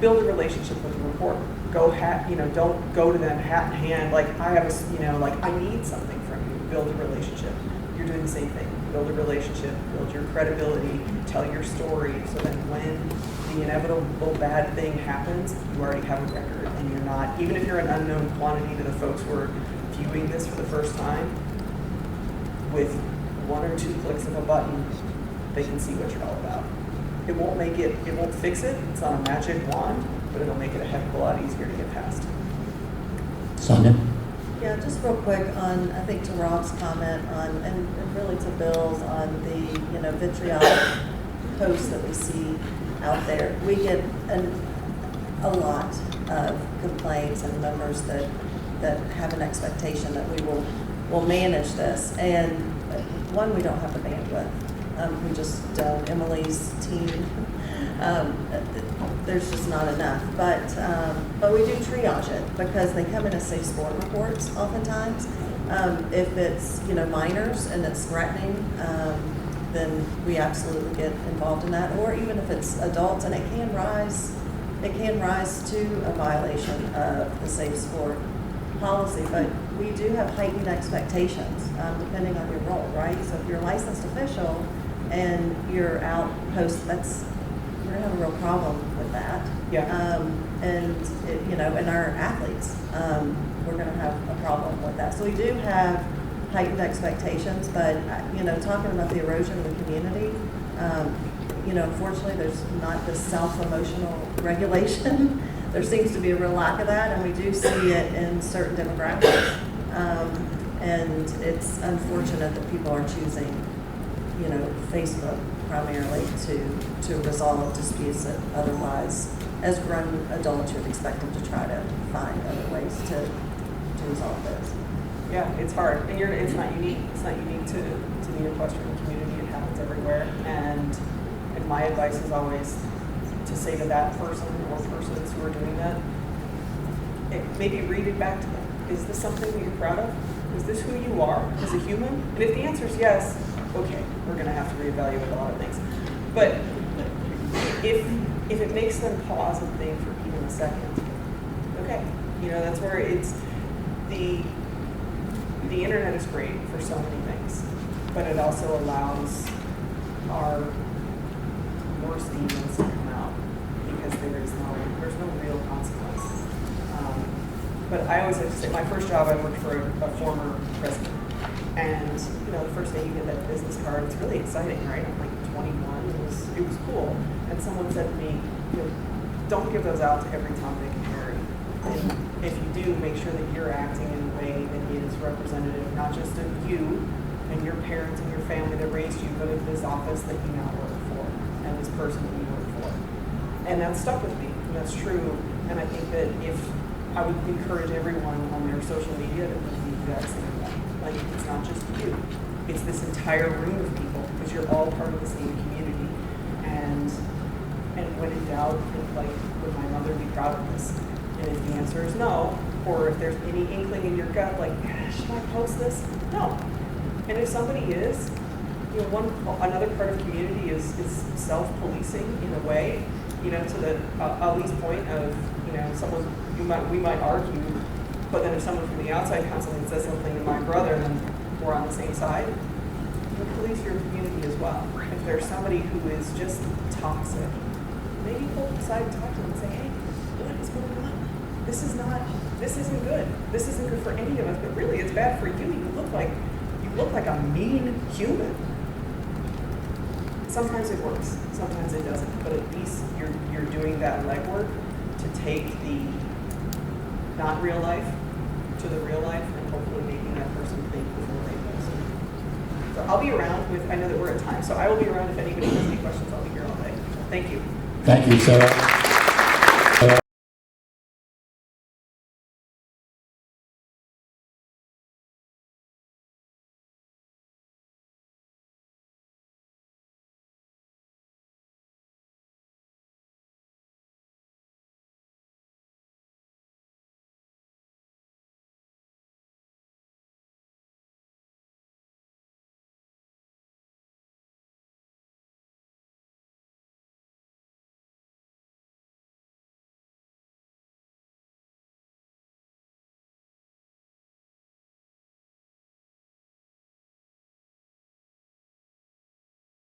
Build a relationship with the reporter. Don't go to them hat in hand like I have I need something from you. Build a relationship. You're doing the same thing. Build a relationship, build your credibility, tell your story so that when the inevitable bad thing happens, you already have a record and you're not, even if you're an unknown quantity to the folks who are viewing this for the first time, with 1 or 2 clicks of a button, they can see what you're all about. It won't fix it, it's not a magic wand, but it'll make it a heck of a lot easier to get past. Sonia? Yeah, just real quick on, I think to Rob's comment on, and really to Bill's on the, vitriolic posts that we see out there. We get a lot of complaints and members that have an expectation that we will manage this. And one, we don't have the bandwidth. We just don't. Emily's team, there's just not enough. But we do triage it because they come in as safe sport reports oftentimes. If it's minors and it's threatening, then we absolutely get involved in that. Or even if it's adults, and it can rise to a violation of the safe sport policy. But we do have heightened expectations depending on your role, right? So if you're a licensed official and you're out post, we're gonna have a real problem with that. Yeah. And our athletes, we're gonna have a problem with that. So we do have heightened expectations, but talking about the erosion of the community, unfortunately, there's not this self-emotional regulation. There seems to be a real lack of that, and we do see it in certain demographics. And it's unfortunate that people are choosing, Facebook primarily to resolve disputes that otherwise, as grown adults, you'd expect them to try to find other ways to resolve this. Yeah, it's hard, and it's not unique. It's not unique to the equestrian community. It happens everywhere, and my advice is always to say to that person or persons who are doing that, maybe read it back to them. Is this something that you're proud of? Is this who you are as a human? And if the answer is yes, okay, we're going to have to reevaluate a lot of things. But if it makes them pause and think for even a second, okay, that's where it's the internet is great for so many things, but it also allows our worst demons to come out because there's no real consequence. But I always like to say, my first job, I worked for a former president, and the first day you get that business card, it's really exciting, right? I'm like 21, it was cool, and someone said to me, don't give those out to every Tom, Dick, and Harry. And if you do, make sure that you're acting in a way that is representative, not just of you and your parents and your family that raised you, but of this office that you now work for and this person that you work for. And that stuck with me, and that's true. And I think that if I would encourage everyone on their social media to do that same thing. Like, it's not just you, it's this entire room of people, because you're all part of the same community. And when in doubt, think like, would my mother be proud of this? And if the answer is no, or if there's any inkling in your gut, like, should I post this? No. And if somebody is, another part of community is self-policing in a way, to the Ali's point of, someone we might argue, but then if someone from the outside comes in and says something to my brother, then we're on the same side. You police your community as well. If there's somebody who is just toxic, maybe pull aside and talk to them and say, hey, what is going on? This isn't good. This isn't good for any of us, but really it's bad for you. You look like a mean human. sometimes it works, sometimes it doesn't, but at least you're doing that legwork to take the not real life to the real life and hopefully making that person think before they post. So I'll be around with, I know that we're at time, so I will be around if anybody has any questions. I'll be here all day. Thank you. Thank you, Sarah.